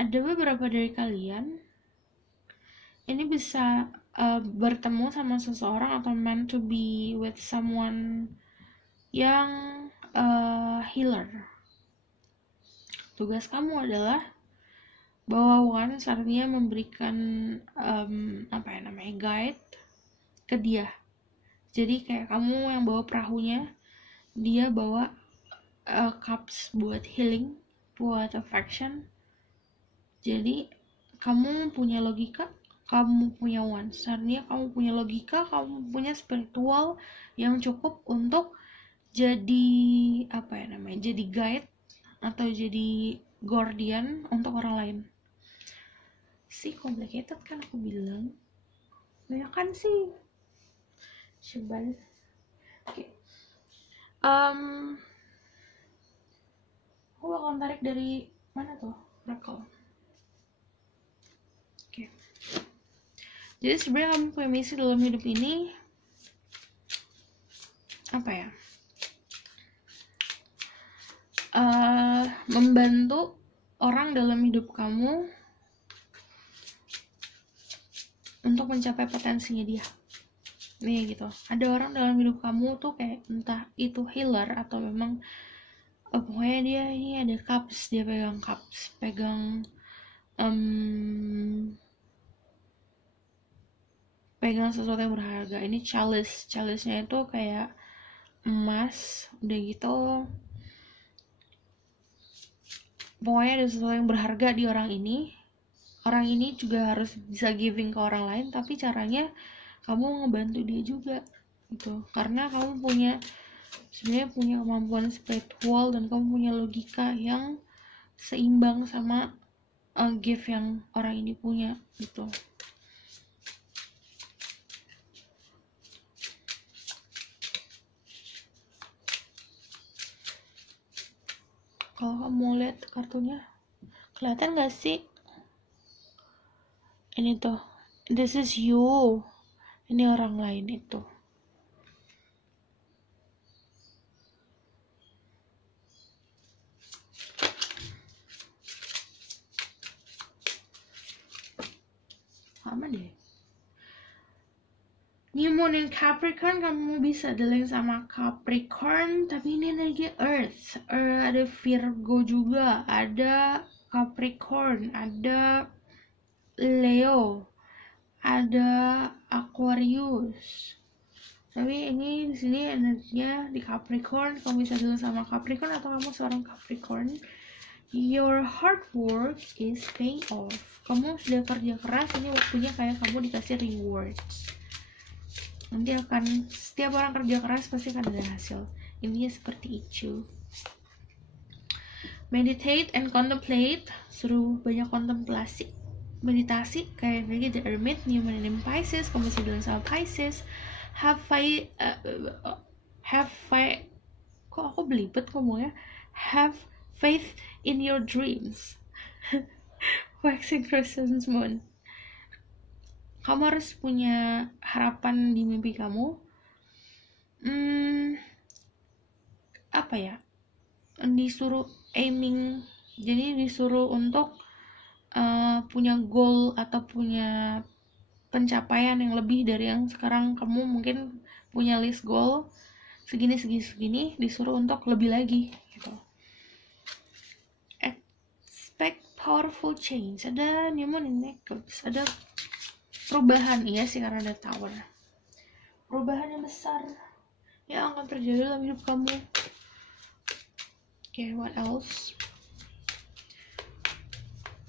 Ada beberapa dari kalian ini bisa bertemu sama seseorang atau meant to be with someone yang healer. Tugas kamu adalah bawa wands, artinya memberikan guide ke dia. Jadi kayak kamu yang bawa perahunya, dia bawa cups buat healing, buat affection. Jadi kamu punya logika, kamu punya wands, artinya kamu punya logika, kamu punya spiritual yang cukup untuk jadi jadi guide atau jadi guardian untuk orang lain. sih complicated kan aku bilang. Ya kan sih. Coba. Oke. Aku bakal tarik dari mana tuh? Oracle. Oke. Jadi sebenarnya kamu punya misi dalam hidup ini apa ya? Membantu orang dalam hidup kamu untuk mencapai potensinya dia. Nih gitu. Ada orang dalam hidup kamu tuh kayak entah itu healer atau memang pokoknya dia ini ada cups, dia pegang cups, pegang sesuatu yang berharga. Ini chalice-nya itu kayak emas, udah gitu pokoknya ada sesuatu yang berharga di orang ini. Orang ini juga harus bisa giving ke orang lain, tapi caranya kamu ngebantu dia juga gitu, karena kamu sebenarnya punya kemampuan spiritual dan kamu punya logika yang seimbang sama gift yang orang ini punya gitu. Kalau kamu lihat kartunya, kelihatan gak sih? Ini tuh, this is you. Ini orang lain itu. Sama deh. New Moon in Capricorn, kamu bisa dealing sama Capricorn, tapi ini energi Earth. Ada Virgo juga, ada Capricorn, ada Leo, ada Aquarius. Tapi ini di sini energinya di Capricorn, kamu bisa dealing sama Capricorn atau kamu seorang Capricorn. Your hard work is paying off. Kamu sudah kerja keras, ini waktunya kayak kamu dikasih rewards. Nanti akan, setiap orang kerja keras pasti akan ada hasil. Intinya seperti itu. Meditate and contemplate, suruh banyak kontemplasi, meditasi kayak energi The Hermit, New Moon in Pisces, kamu bisa bilang sama Pisces. Have faith, kok aku belibet ngomongnya. Have faith in your dreams. Waxing Crescent Moon, kamu harus punya harapan di mimpi kamu. Apa ya? Disuruh aiming, jadi disuruh untuk punya goal atau punya pencapaian yang lebih dari yang sekarang kamu mungkin punya list goal segini, disuruh untuk lebih lagi gitu. Expect powerful change, ada New Moon in Necklace, ada perubahan, iya sih karena ada Tower. Perubahan yang besar yang akan terjadi dalam hidup kamu. Okay, what else?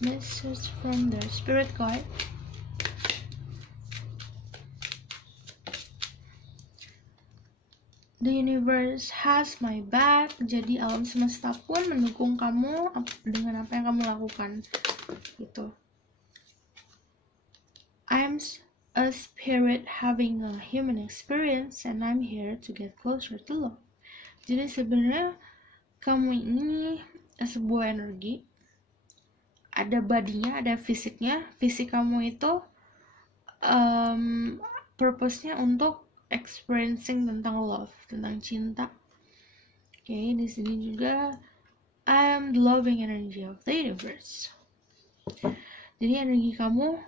Message from the spirit guide. The universe has my back. Jadi alam semesta pun mendukung kamu dengan apa yang kamu lakukan gitu. I'm a spirit having a human experience and I'm here to get closer to love. Jadi sebenarnya kamu ini sebuah energi, ada bodinya, ada fisiknya. Fisik kamu itu purpose-nya untuk experiencing tentang love, tentang cinta. Oke, di sini juga I am the loving energy of the universe. Jadi energi kamu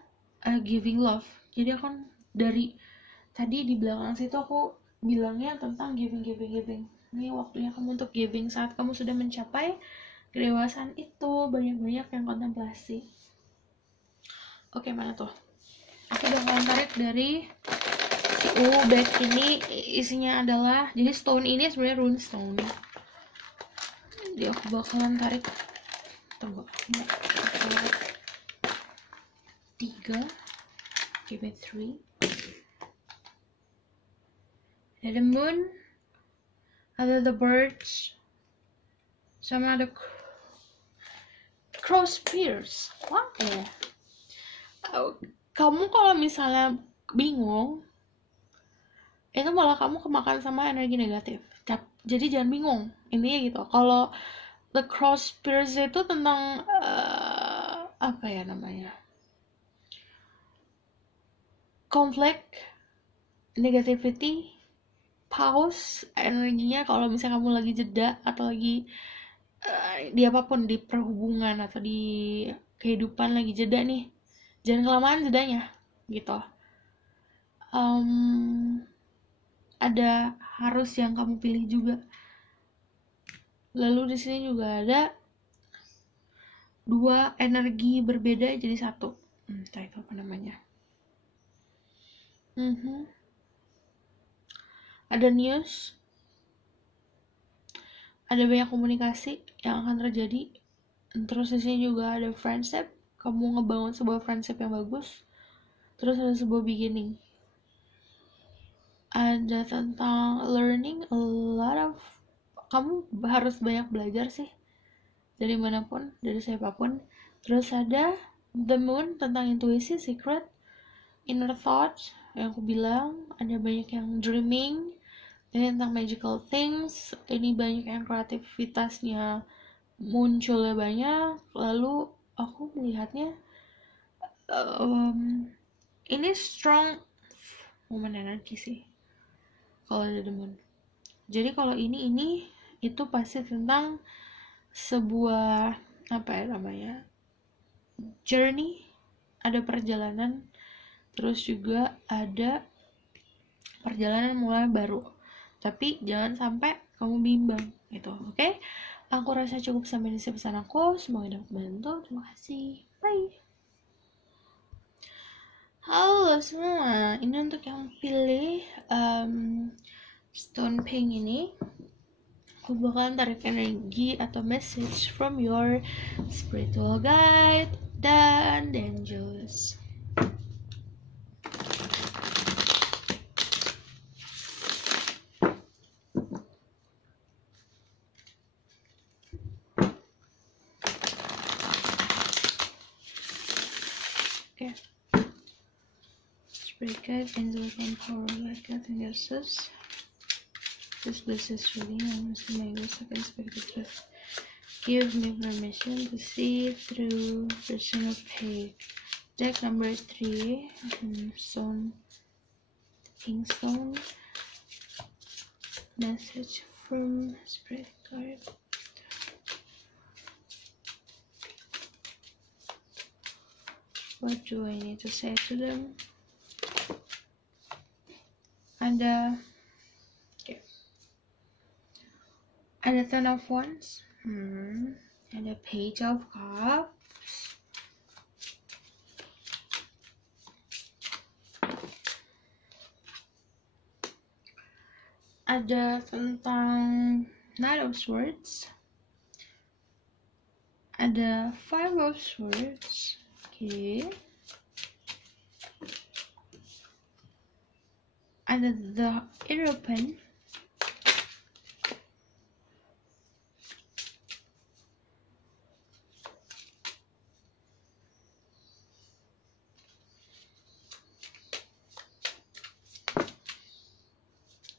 giving love. Jadi akan dari tadi di belakang situ aku bilangnya tentang giving. Ini waktunya kamu untuk giving saat kamu sudah mencapai kedewasaan itu, banyak-banyak yang kontemplasi. Oke, mana tuh? Aku bakalan tarik dari bag ini, isinya adalah, jadi stone ini sebenarnya rune stone. Jadi aku bakalan tarik, tunggu, 3, give it 3. Ada the moon, ada the birds, sama ada crow spears. What? kamu kalau misalnya bingung, itu malah kamu kemakan sama energi negatif. Jadi jangan bingung, intinya gitu. Kalau The Cross Spears itu tentang apa ya namanya, konflik, negativity, pause energinya. Kalau misalnya kamu lagi jeda atau lagi di apapun, di perhubungan atau di kehidupan lagi jeda nih, jangan kelamaan jedanya gitu. Ada harus yang kamu pilih juga. Lalu di sini juga ada dua energi berbeda jadi satu. Entah itu apa namanya. Ada news, ada banyak komunikasi yang akan terjadi. Terus di sini juga ada friendship, kamu ngebangun sebuah friendship yang bagus. Terus ada sebuah beginning. Ada tentang learning, a lot of, kamu harus banyak belajar sih, dari manapun, dari siapapun. Terus ada the moon, tentang intuisi, secret, inner thoughts, yang aku bilang. Ada banyak yang dreaming, ini tentang magical things. Ini banyak yang kreativitasnya munculnya banyak. Lalu aku melihatnya ini strong momen energi sih kalau ada the moon. Jadi kalau ini itu pasti tentang sebuah apa ya namanya, journey, ada perjalanan. Terus juga ada perjalanan mulai baru, tapi jangan sampai kamu bimbang gitu. Oke? Aku rasa cukup sampai di sini pesan aku. Semoga dapat membantu. Terima kasih. Bye. Halo semua, ini untuk yang pilih stone pink ini. Aku bakalan tarik energi atau message from your spiritual guide dan angels. Okay. Spirit guide, angel and power like God and Jesus. This bliss is really honestly my wish of expected truth. Give me permission to see through version of page. Deck number 3, stone, pink stone. Message from spirit guide. What do I need to say to them? Ada ada Ten of Wands, ada Page of Cups, ada tentang Knight of Swords, ada Five of Swords. Okay. Ada the Hierophant,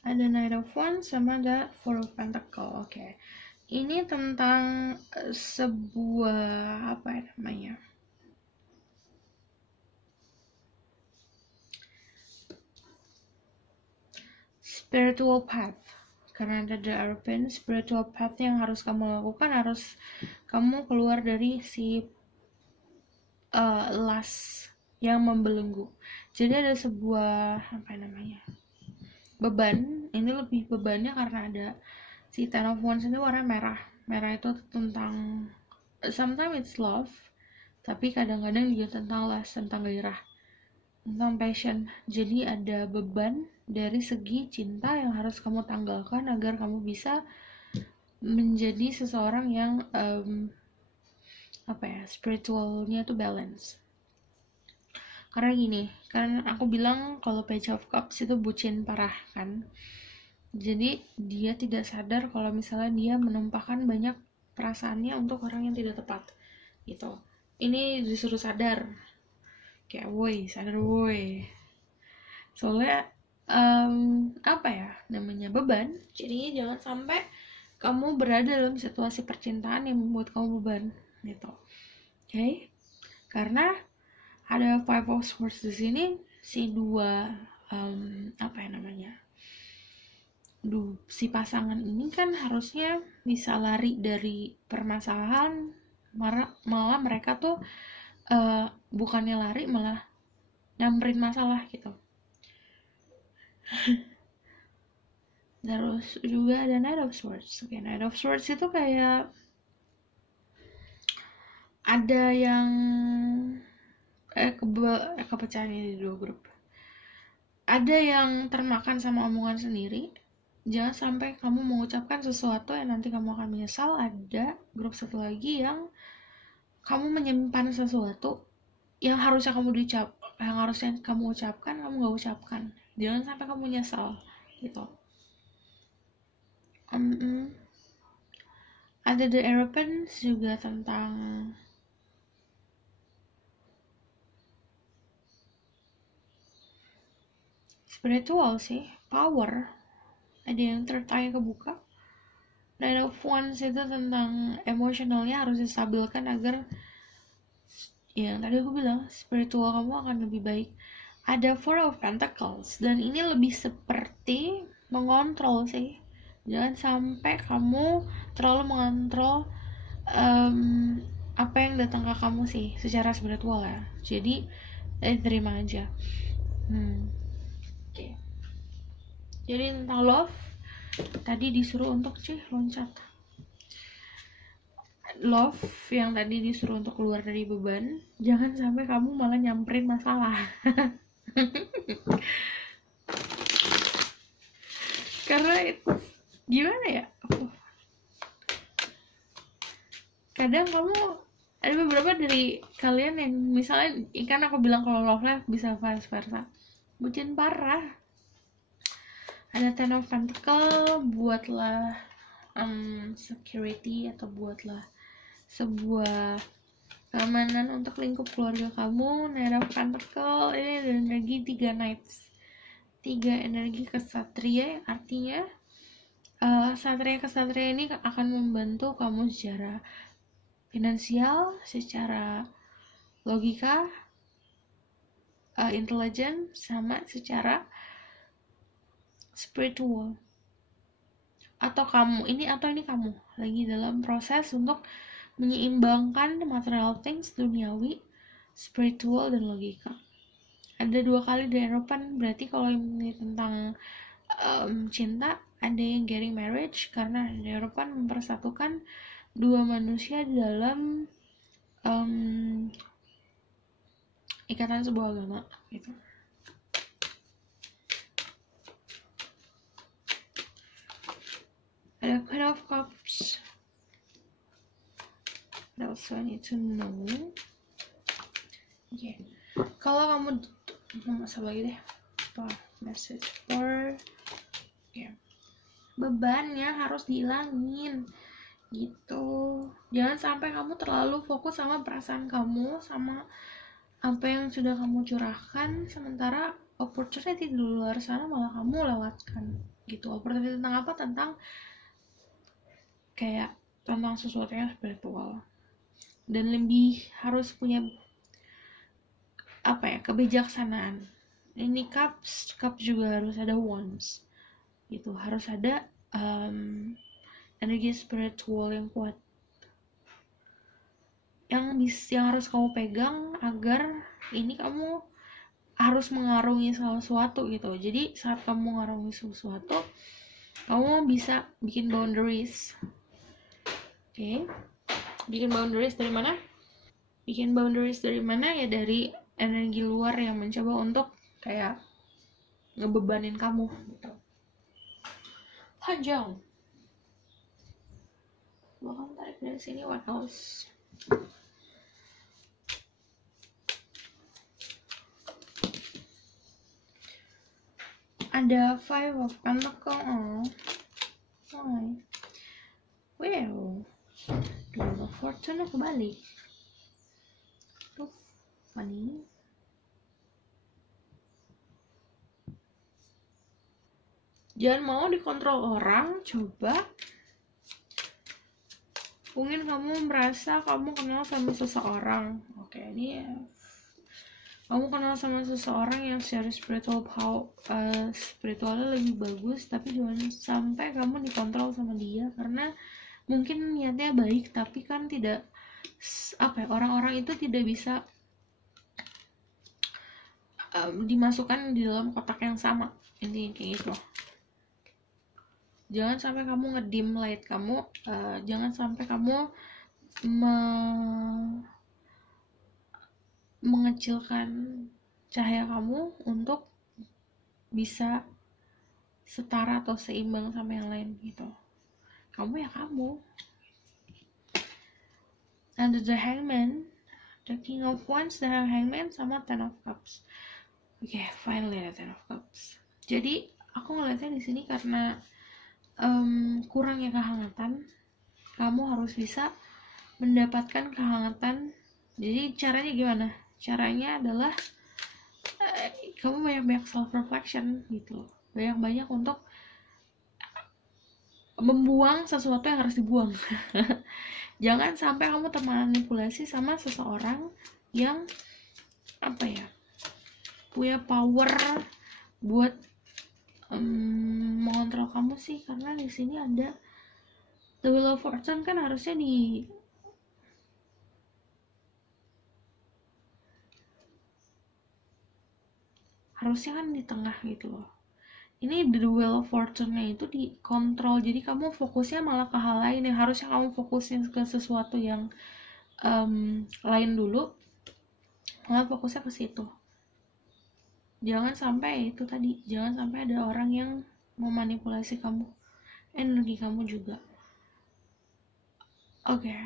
ada Knight of Wands, sama ada Four of Pentacles. Oke. Ini tentang sebuah apa ya namanya, spiritual path. Karena ada the Hierophant, spiritual path yang harus kamu lakukan, harus kamu keluar dari si lust yang membelenggu. Jadi ada sebuah apa namanya, beban. Ini lebih bebannya karena ada si Ten of Wands ini warna merah. Merah itu tentang sometimes it's love, tapi kadang-kadang juga tentang lust, tentang gairah, tentang passion. Jadi ada beban dari segi cinta yang harus kamu tanggalkan agar kamu bisa menjadi seseorang yang spiritualnya tuh balance. Karena gini, kan aku bilang kalau Page of Cups itu bucin parah kan. Jadi dia tidak sadar kalau misalnya dia menumpahkan banyak perasaannya untuk orang yang tidak tepat gitu. Ini disuruh sadar. kayak woi sadar woi, soalnya apa ya namanya, beban. Jadinya jangan sampai kamu berada dalam situasi percintaan yang membuat kamu beban gitu. Oke? Karena ada five of swords di sini, si dua apa ya namanya, si pasangan ini kan harusnya bisa lari dari permasalahan, malah mereka tuh bukannya lari malah nyamperin masalah gitu. Terus juga ada Knight of Swords. Oke, Knight of Swords itu kayak ada yang kepecahan di dua grup. Ada yang termakan sama omongan sendiri. Jangan sampai kamu mengucapkan sesuatu yang nanti kamu akan menyesal. Ada grup satu lagi yang kamu menyimpan sesuatu yang harusnya kamu ucapkan, kamu nggak ucapkan. Jangan sampai kamu nyesal gitu. Ada The Aeroplanes juga tentang spiritual sih, power. Ada yang tertanya kebuka. Nine of Wands itu tentang emosionalnya harus distabilkan agar ya yang tadi aku bilang spiritual kamu akan lebih baik. Ada Four of Pentacles dan ini lebih seperti mengontrol sih. Jangan sampai kamu terlalu mengontrol apa yang datang ke kamu sih secara spiritual ya. Jadi terima aja. Oke. Jadi tentang love tadi disuruh untuk loncat. Love yang tadi disuruh untuk keluar dari beban, jangan sampai kamu malah nyamperin masalah. Karena gimana ya, kadang kamu ada beberapa dari kalian yang misalnya kan aku bilang kalau love life bisa vice versa, bucin parah. Ada Ten of Pentacles, buatlah security atau buatlah sebuah keamanan untuk lingkup keluarga kamu. Knight of Pentacles ini ada energi 3 Knights, 3 energi kesatria, yang artinya kesatria ini akan membantu kamu secara finansial, secara logika, intelijen, sama secara spiritual. Atau ini kamu lagi dalam proses untuk menyeimbangkan material things, duniawi, spiritual, dan logika. Ada 2 kali di Eropa, berarti kalau ini tentang cinta, ada yang getting marriage karena di Eropa mempersatukan 2 manusia dalam ikatan sebuah agama gitu. Ada Queen of Cups. That also I need to know. Okay. Kalau kamu masalah lagi deh. Message for bebannya harus dihilangin gitu. Jangan sampai kamu terlalu fokus sama perasaan kamu, sama apa yang sudah kamu curahkan, sementara opportunity di luar sana malah kamu lewatkan gitu. Opportunity tentang apa? Tentang sesuatu yang spiritual, dan lebih harus punya kebijaksanaan. Ini cups juga harus ada wands gitu, harus ada energi spiritual yang kuat yang harus kamu pegang agar ini kamu harus mengarungi sesuatu gitu. Jadi saat kamu mengarungi sesuatu, kamu bisa bikin boundaries. Oke. Bikin boundaries dari mana? Ya dari energi luar yang mencoba untuk kayak ngebebanin kamu gitu. Panjang. Bahkan tarik dari sini, what else? Ada Five of Pentacles. Why? Well, Wheel of Fortune kebalik. Tuh, funny. Jangan mau dikontrol orang. Coba mungkin kamu merasa kamu kenal sama seseorang. Oke, ini ya. Kamu kenal sama seseorang yang secara spiritualnya lebih bagus, tapi jangan sampai kamu dikontrol sama dia, karena mungkin niatnya baik, tapi kan tidak orang-orang itu tidak bisa dimasukkan di dalam kotak yang sama. Intinya kayak gitu. Jangan sampai kamu ngedim light kamu, jangan sampai kamu mengecilkan cahaya kamu untuk bisa setara atau seimbang sama yang lain gitu. Kamu ya kamu. And the Hangman, the King of Wands, the Hangman, sama Ten of Cups. Oke, finally the Ten of Cups. Jadi aku ngeliatnya di sini karena kurangnya kehangatan, kamu harus bisa mendapatkan kehangatan. Jadi caranya gimana? Caranya adalah kamu banyak-banyak self reflection gitu, banyak-banyak untuk membuang sesuatu yang harus dibuang. Jangan sampai kamu termanipulasi sama seseorang yang punya power buat mengontrol kamu sih, karena di sini ada the Wheel of Fortune kan harusnya kan di tengah gitu loh. Ini the Wheel of Fortune-nya itu dikontrol, jadi kamu fokusnya malah ke hal lain yang harusnya kamu fokusin ke sesuatu yang lain dulu, malah fokusnya ke situ. Jangan sampai itu tadi, jangan sampai ada orang yang memanipulasi kamu, energi kamu juga. Oke.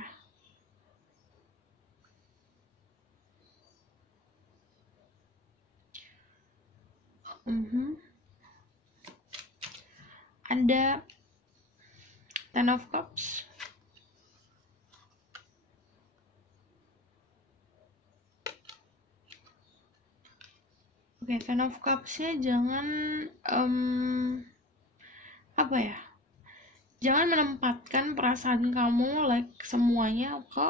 Ada Ten of Cups. Oke, Ten of Cups-nya jangan jangan menempatkan perasaan kamu semuanya ke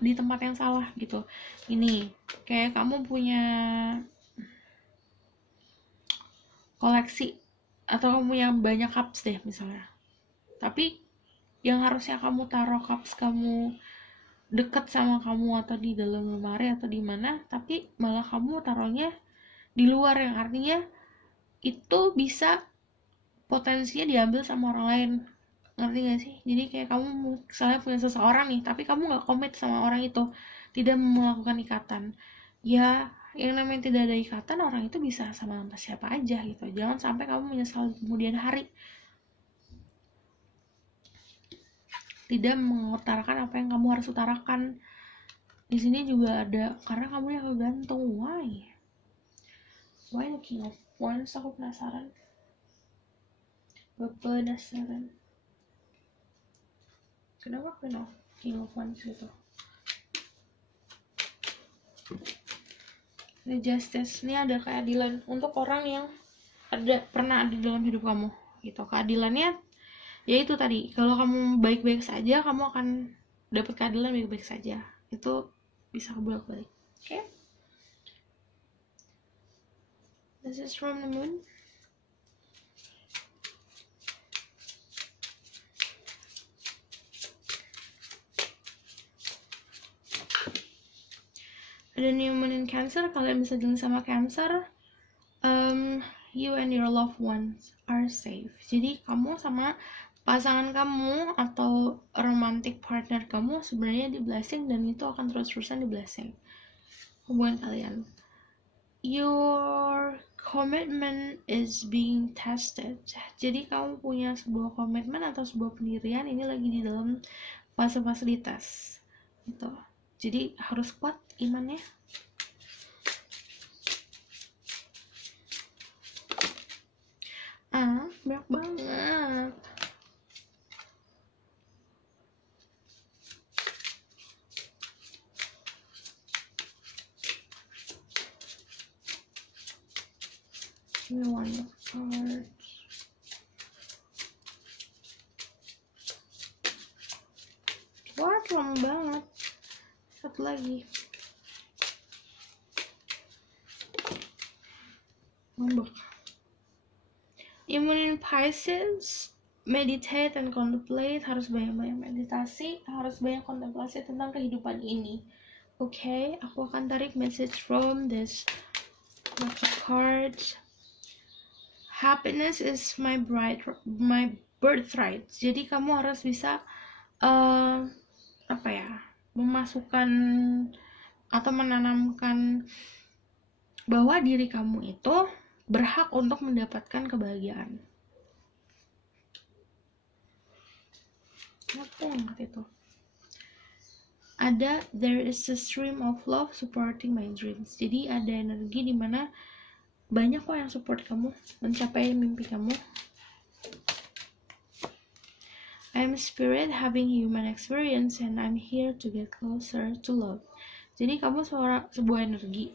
di tempat yang salah gitu. Ini kayak kamu punya koleksi atau kamu yang banyak cups deh misalnya, tapi yang harusnya kamu taruh cups kamu deket sama kamu atau di dalam lemari atau di mana, tapi malah kamu taruhnya di luar, yang artinya itu bisa potensinya diambil sama orang lain. Ngerti gak sih? Jadi kayak kamu misalnya punya seseorang nih, tapi kamu gak komit sama orang itu, tidak melakukan ikatan. Ya, yang namanya tidak ada ikatan, orang itu bisa sama siapa aja gitu. Jangan sampai kamu menyesal kemudian hari, tidak mengutarakan apa yang kamu harus utarakan. Di sini juga ada karena kamu yang kegantung. Why the King of Wands? Aku penasaran. Kenapa King of Wands gitu? The Justice, ini ada keadilan untuk orang yang pernah ada dalam hidup kamu gitu. Keadilannya yaitu tadi, kalau kamu baik-baik saja, kamu akan dapat keadilan baik-baik saja. Itu bisa bolak-balik. Oke? This is from the Moon. Ada new moon in Cancer, kalian bisa jalan sama Cancer. You and your loved ones are safe. Jadi kamu sama pasangan kamu atau romantic partner kamu sebenarnya di blessing, dan itu akan terus-terusan di blessing hubungan kalian. Your commitment is being tested. Jadi kamu punya sebuah komitmen atau sebuah pendirian, ini lagi di dalam fase-fase dites gitu. Jadi harus kuat imannya. Banyak banget. Give me one more card. satu lagi. Ngambek. Imun in Pisces, meditate and contemplate, harus banyak-banyak meditasi, harus banyak kontemplasi tentang kehidupan ini. Oke, aku akan tarik message from this card. Happiness is my birthright. Jadi kamu harus bisa memasukkan atau menanamkan bahwa diri kamu itu berhak untuk mendapatkan kebahagiaan. Aku angkat itu. Ada there is a stream of love supporting my dreams. Jadi ada energi di mana banyak kok yang support kamu mencapai mimpi kamu. I'm spirit having human experience and I'm here to get closer to love. Jadi kamu sebuah energi.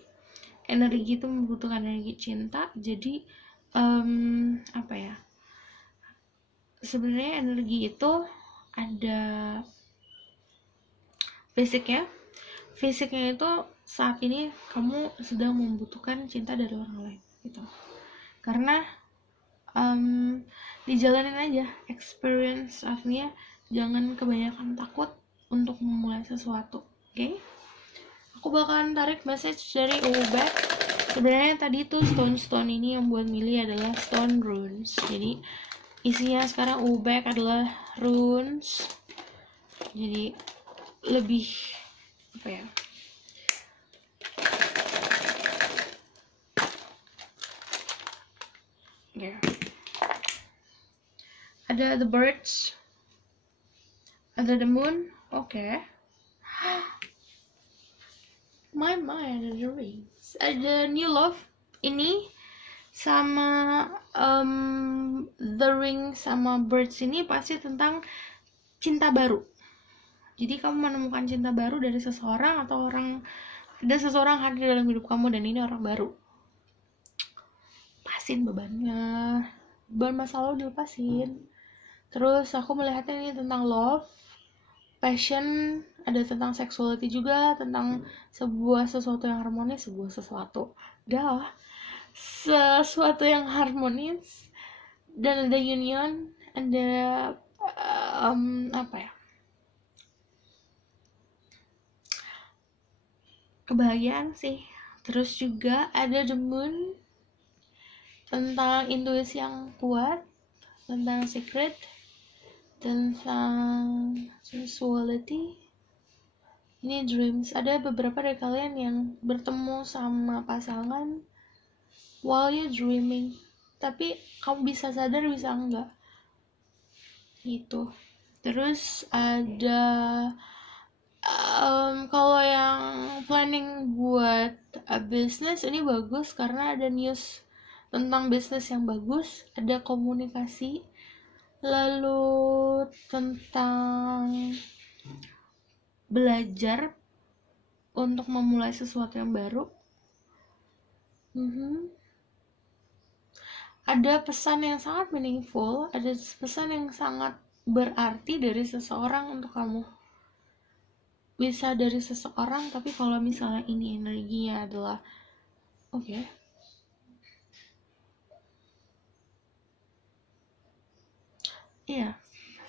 Energi itu membutuhkan energi cinta. Jadi sebenarnya energi itu ada fisiknya itu saat ini kamu sedang membutuhkan cinta dari orang lain gitu. Karena dijalanin aja experience, artinya jangan kebanyakan takut untuk memulai sesuatu. Oke? Aku bakalan tarik message dari Ubek. Sebenarnya tadi tuh stone ini yang buat milih adalah stone runes. Jadi isinya sekarang Ubek adalah runes. Jadi lebih ada the birds, ada the moon. Oke. My mind, ada the rings, ada new love ini sama the ring sama birds ini pasti tentang cinta baru. Jadi kamu menemukan cinta baru dari seseorang atau ada seseorang hadir dalam hidup kamu dan ini orang baru. Pasin beban masa lalu dilepasin. Terus aku melihatnya ini tentang love, passion, ada tentang sexuality juga, tentang sesuatu yang harmonis, sesuatu yang harmonis, dan ada union, ada kebahagiaan sih. Terus juga ada the moon, tentang intuisi yang kuat, tentang secret, tentang sensuality. Ini dreams. Ada beberapa dari kalian yang bertemu sama pasangan while you dreaming, tapi kamu bisa sadar bisa enggak gitu. Terus ada kalau yang planning buat bisnis ini bagus karena ada news tentang bisnis yang bagus, ada komunikasi, lalu tentang belajar untuk memulai sesuatu yang baru. Ada pesan yang sangat meaningful, ada pesan yang sangat berarti dari seseorang untuk kamu. Bisa dari seseorang, tapi kalau misalnya ini energinya adalah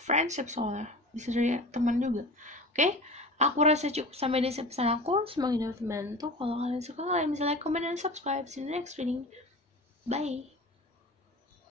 friendship, soalnya bisa dari teman juga. Aku rasa cukup sampai di pesan aku. Semoga dapat membantu. Kalau kalian suka, kalian bisa like, comment, dan subscribe. See you in the next reading. Bye.